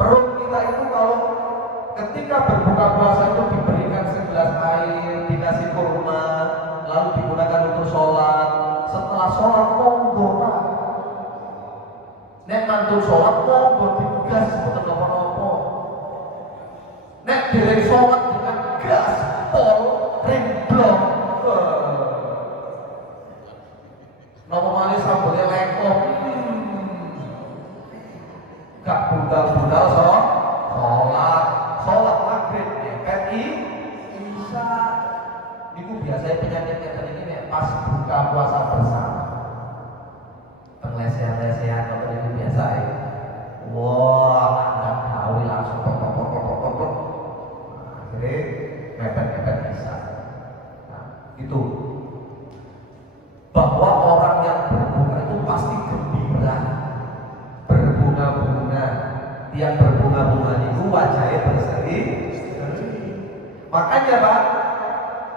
perut kita itu kalau ketika berbuka puasa itu diberikan segelas air, dikasih kurma, lalu digunakan untuk sholat. Setelah sholat monggo Pak. Nek mantul sholat monggo digas mboten napa-napa. Nek dereng sholat dengan gas pol remblong. Napa malih sambelnya lengkop. Gak budal-budal sholat maghrib mepet isya. Niku biasanya penyakit ini nek pas buka puasa bersama. Penglesehan-lesehan atau itu biasa ya. Wah, nggak tahu langsung pokok. Akhirnya mepet-mepet isya. Nah, itu bahwa orang Makanya Pak,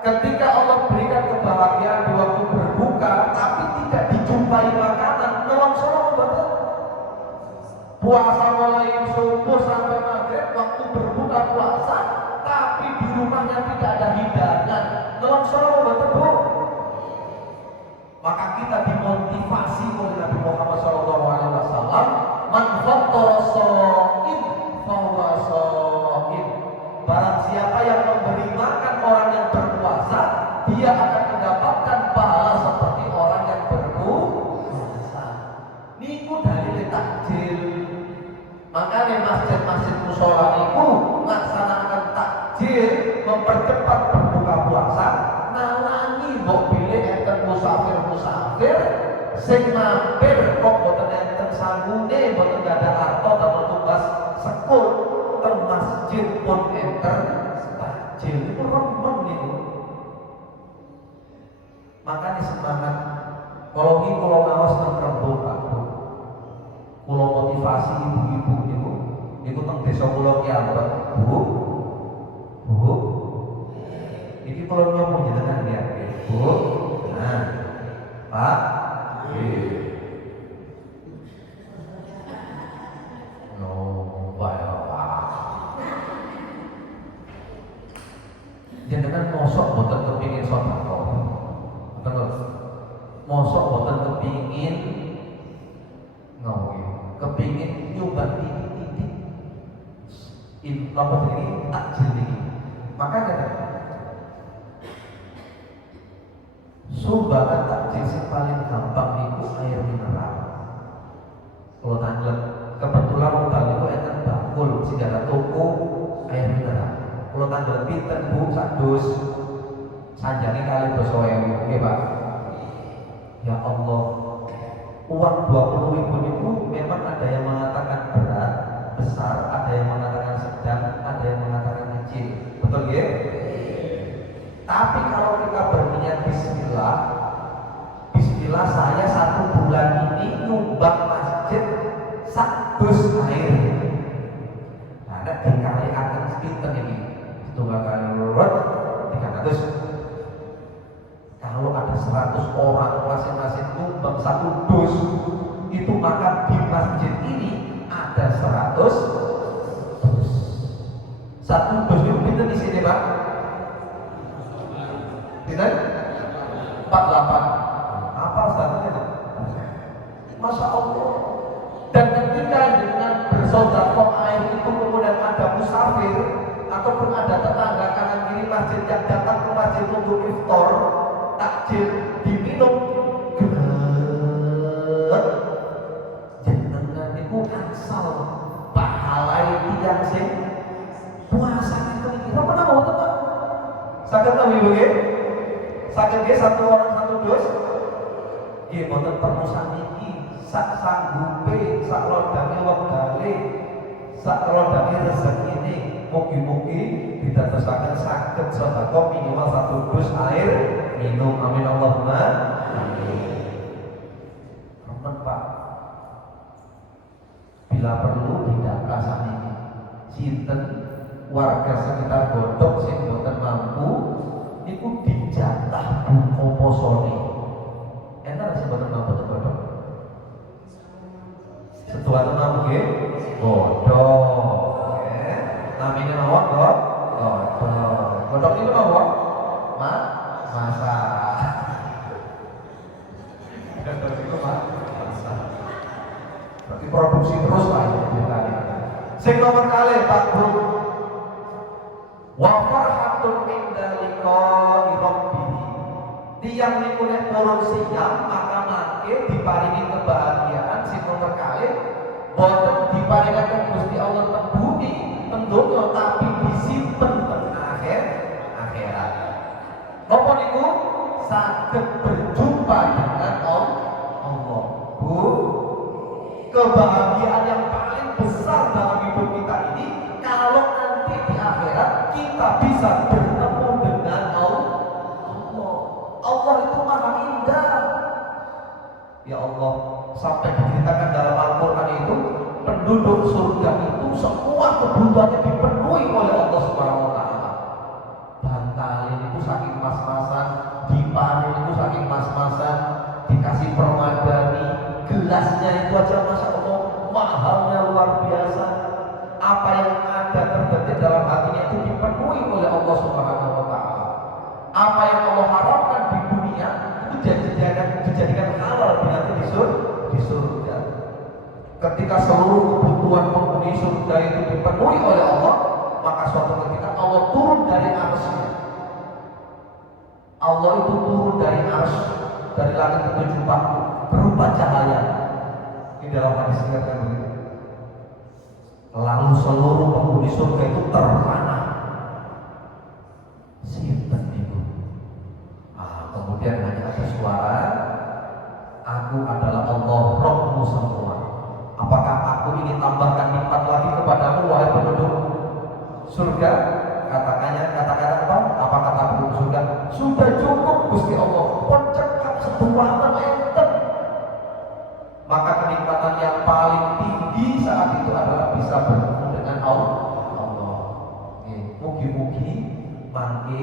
ketika Allah berikan kebahagiaan di waktu berbuka, tapi tidak dijumpai makanan, nelongso betul. Puasa mulai subuh sampai maghrib, waktu berbuka puasa, tapi di rumahnya tidak ada hidangan, nelongso betul Bu. Maka kita dimotivasi oleh Nabi Muhammad SAW, man fattara shaim fahuwa shaim. Barang siapa yang memberi makan orang yang berpuasa, dia akan mendapatkan pahala seperti orang yang berpuasa. Niku dalile takjil. Makanya masjid-masjid mushola niku melaksanakan takjil, mempercepat berbuka puasa, nalangi mbok bilih enten musafir sing mampir kok boten enten sanggune, boten gada harta dapat tugas sekul teng masjid pun enter takjil itu remen niku. Makanya semangat. Kalau ini kalau ngawas teng Rembug Pak Bu, kalau motivasi ibu-ibu niku teng desa kula ki ambek Bu. Iki kalau nyoba jenengan ya, Bu. Nah, Pak. No, Pak. Jenengan mosok boten kepingin sedekah. Terus mosok boten kepingin kepingin nyoba titik-titik apa ini takjil ini. Makanya sumbangan takjil yang paling gampang itu air mineral. Kalau tanglet kebetulan modal itu enten bakul segala toko air mineral. Kalau tanglet pinten Bu sadus sanjange kali 2.000, oke Pak. Ya Allah, uang 20.000 itu memang ada yang mengatakan berat, besar, ada yang mengatakan sedang, ada yang mengatakan kecil, betul ya? Tapi kalau kita berniat Bismillah, Bismillah saya 1 bulan ini nyumbang masjid 1 dus air. Nah, ada dikali akan sekitar ini, setunggal kali rot 300. Kalau ada 100 orang masing-masing nyumbang 1 dus, itu maka di masjid ini ada 100 dus. 1 dus itu pinter di sini Pak. Tidak? 48. Apa ustaznya itu? Masya Allah. Dan ketika dengan bersedekah air itu kemudian ada musafir ataupun ada tetangga kanan kiri masjid yang datang ke masjid untuk iftar, takjil diminum, jenengan niku angsal pahalai tiyang sing puasa itu iki. Apa nama Pak? Saged tahu ibu nggih? Saged nggih 1 orang 1 dus? Nggih boten perlu saniki, sak sanggupe, sak lodane wektale, sak lodane rezekine. Mugi-mugi ditadosaken saged sedekah minimal 1 dus air minum. Amin Allahumma amin. Remen Pak. Bila perlu didata saniki sinten warga sekitar Godhong sing boten mampu niku dijatah buka posone. Enak sing boten mampu teng Godhong. Setuan mampu nggih Godhong. Namanya nawa Godhong. Godhong itu nawa? Masak. Godhong itu masak. Berarti produksi terus Pak ya. Sing nomor kali Pak Bro. Wa farhatun inda liqa'i rabbih. Tiyang niku nek purun siam maka mangke diparingi kebahagiaan sing nomor kali boten diparingaken Gusti Allah teng bumi, teng donya, tapi disimpen teng akhirat. Napa niku saged berjumpa dengan Allah. Bu, kebahagiaan yang paling besar dalam hidup kita ini kalau nanti di akhirat kita bisa bertemu dengan Allah. Allah itu maha indah. Ya Allah, sampai diceritakan dalam Al-Quran itu penduduk surga itu semua kebutuhannya dipenuhi oleh Allah Subhanahu wa Ta'ala. angin itu saking mas-masan, dipanen itu saking mas-masan, dikasih permadani, gelasnya itu aja masya Allah mahalnya luar biasa. Apa yang ada terbetik dalam hatinya itu dipenuhi oleh Allah Subhanahu wa Ta'ala. Apa yang Allah harapkan di dunia itu dijadikan halal nanti di surga. Ketika seluruh kebutuhan penghuni surga itu dipenuhi oleh Allah, maka suatu ketika Allah turun dari arsy-Nya. Allah itu turun dari arsy, dari langit ke-7 berupa cahaya. Ini dalam hadis dikatakan begitu. Lalu seluruh penghuni surga itu terpana. Sinten niku? Kemudian hanya ada suara, aku adalah Allah, Rabbmu semua. Apakah aku ingin tambahkan nikmat lagi kepadamu wahai penduduk surga? Kata-kata apa? Apa kata penduduk surga? Sudah cukup Gusti Allah. Pun cekap sebuah enten. Maka kenikmatan yang paling tinggi saat itu adalah bisa bertemu dengan Allah. Mugi-mugi mangke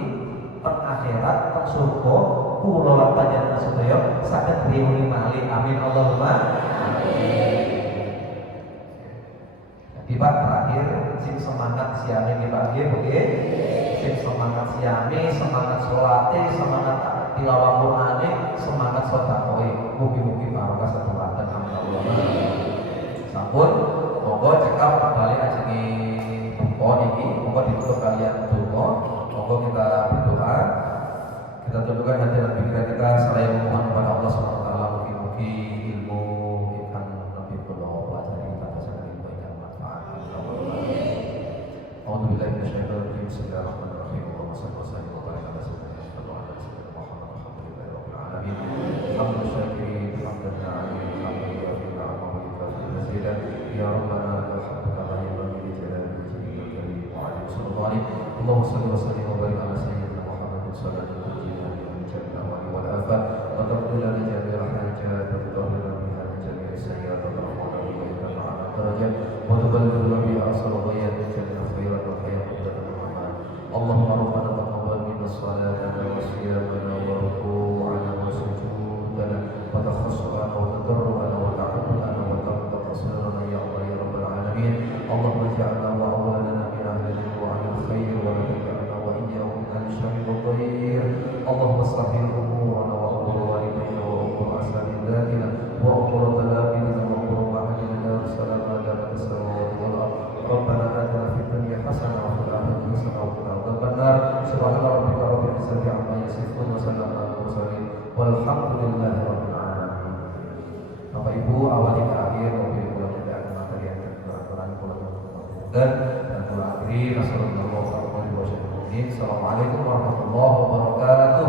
teng akhirat teng surga kula lan panjenengan sedaya saged riwuni malih. Amin Allahumma amin. Pak terakhir sing semangat siame nggih Pak nggih nggih. Sing semangat siame, semangat salate, semangat tilawah Qur'ane, semangat sedekah. Mugi-mugi barokah sedherek amin Allahumma. Sampun monggo cekap balik ajenge buka niki, monggo ditutup kalian donga. Monggo kita berdoa. Kita tundukkan hati dan pikiran kita seraya memohon kepada Allah Subhanahu wa taala mugi-mugi ilmu ikan lebih berdoa pelajari kita bisa menjadi manfaat. Alhamdulillah minasyaitonir rajim. Bismillahirrahmanirrahim. Allahumma shalli wa sallim wa barik ala sayyidina Muhammad. Alhamdulillahi rabbil alamin. Alhamdulillah syakirin, alhamdulillah alamin, alhamdulillah rabbil alamin. Ya rabbana lakal hamdu kama yanbaghi li jalali wajhika al-karim wa 'ala sallallahu alaihi. Allahumma shalli wa sallim wa barik ala sayyidina Muhammad sallallahu alaihi وتقبل لنا جميع الحاجات وتطهرنا بها من جميع السيئات وترفعنا بها الى اعلى الدرجات وتبلغنا بها اقصى الغايات من جميع الخيرات والحياه قبل الرحمن. اللهم ربنا تقبل منا صلاتنا وصيامنا وركوعنا وسجودنا وتخصصنا وتضرعنا وتعبدنا وتقصيرنا يا الله يا رب العالمين. اللهم اجعلنا واولادنا من اهل العلم واهل الخير ولا تجعلنا واياهم من اهل الشر والضير. اللهم اصلح امورنا وامور والدينا وامور اساتذتنا وامور تلاميذنا وامور معلمنا وسلامنا دار السماوات والارض. ربنا اتنا في الدنيا حسنه وفي الاخره حسنه وقنا عذاب النار. سبحان ربك رب العزه عما يصفون وسلام على المرسلين والحمد لله رب العالمين. Bapak Ibu, awal hingga akhir mobil pulang tidak materi yang terang pulang dan pulang akhir. Assalamualaikum warahmatullahi wabarakatuh.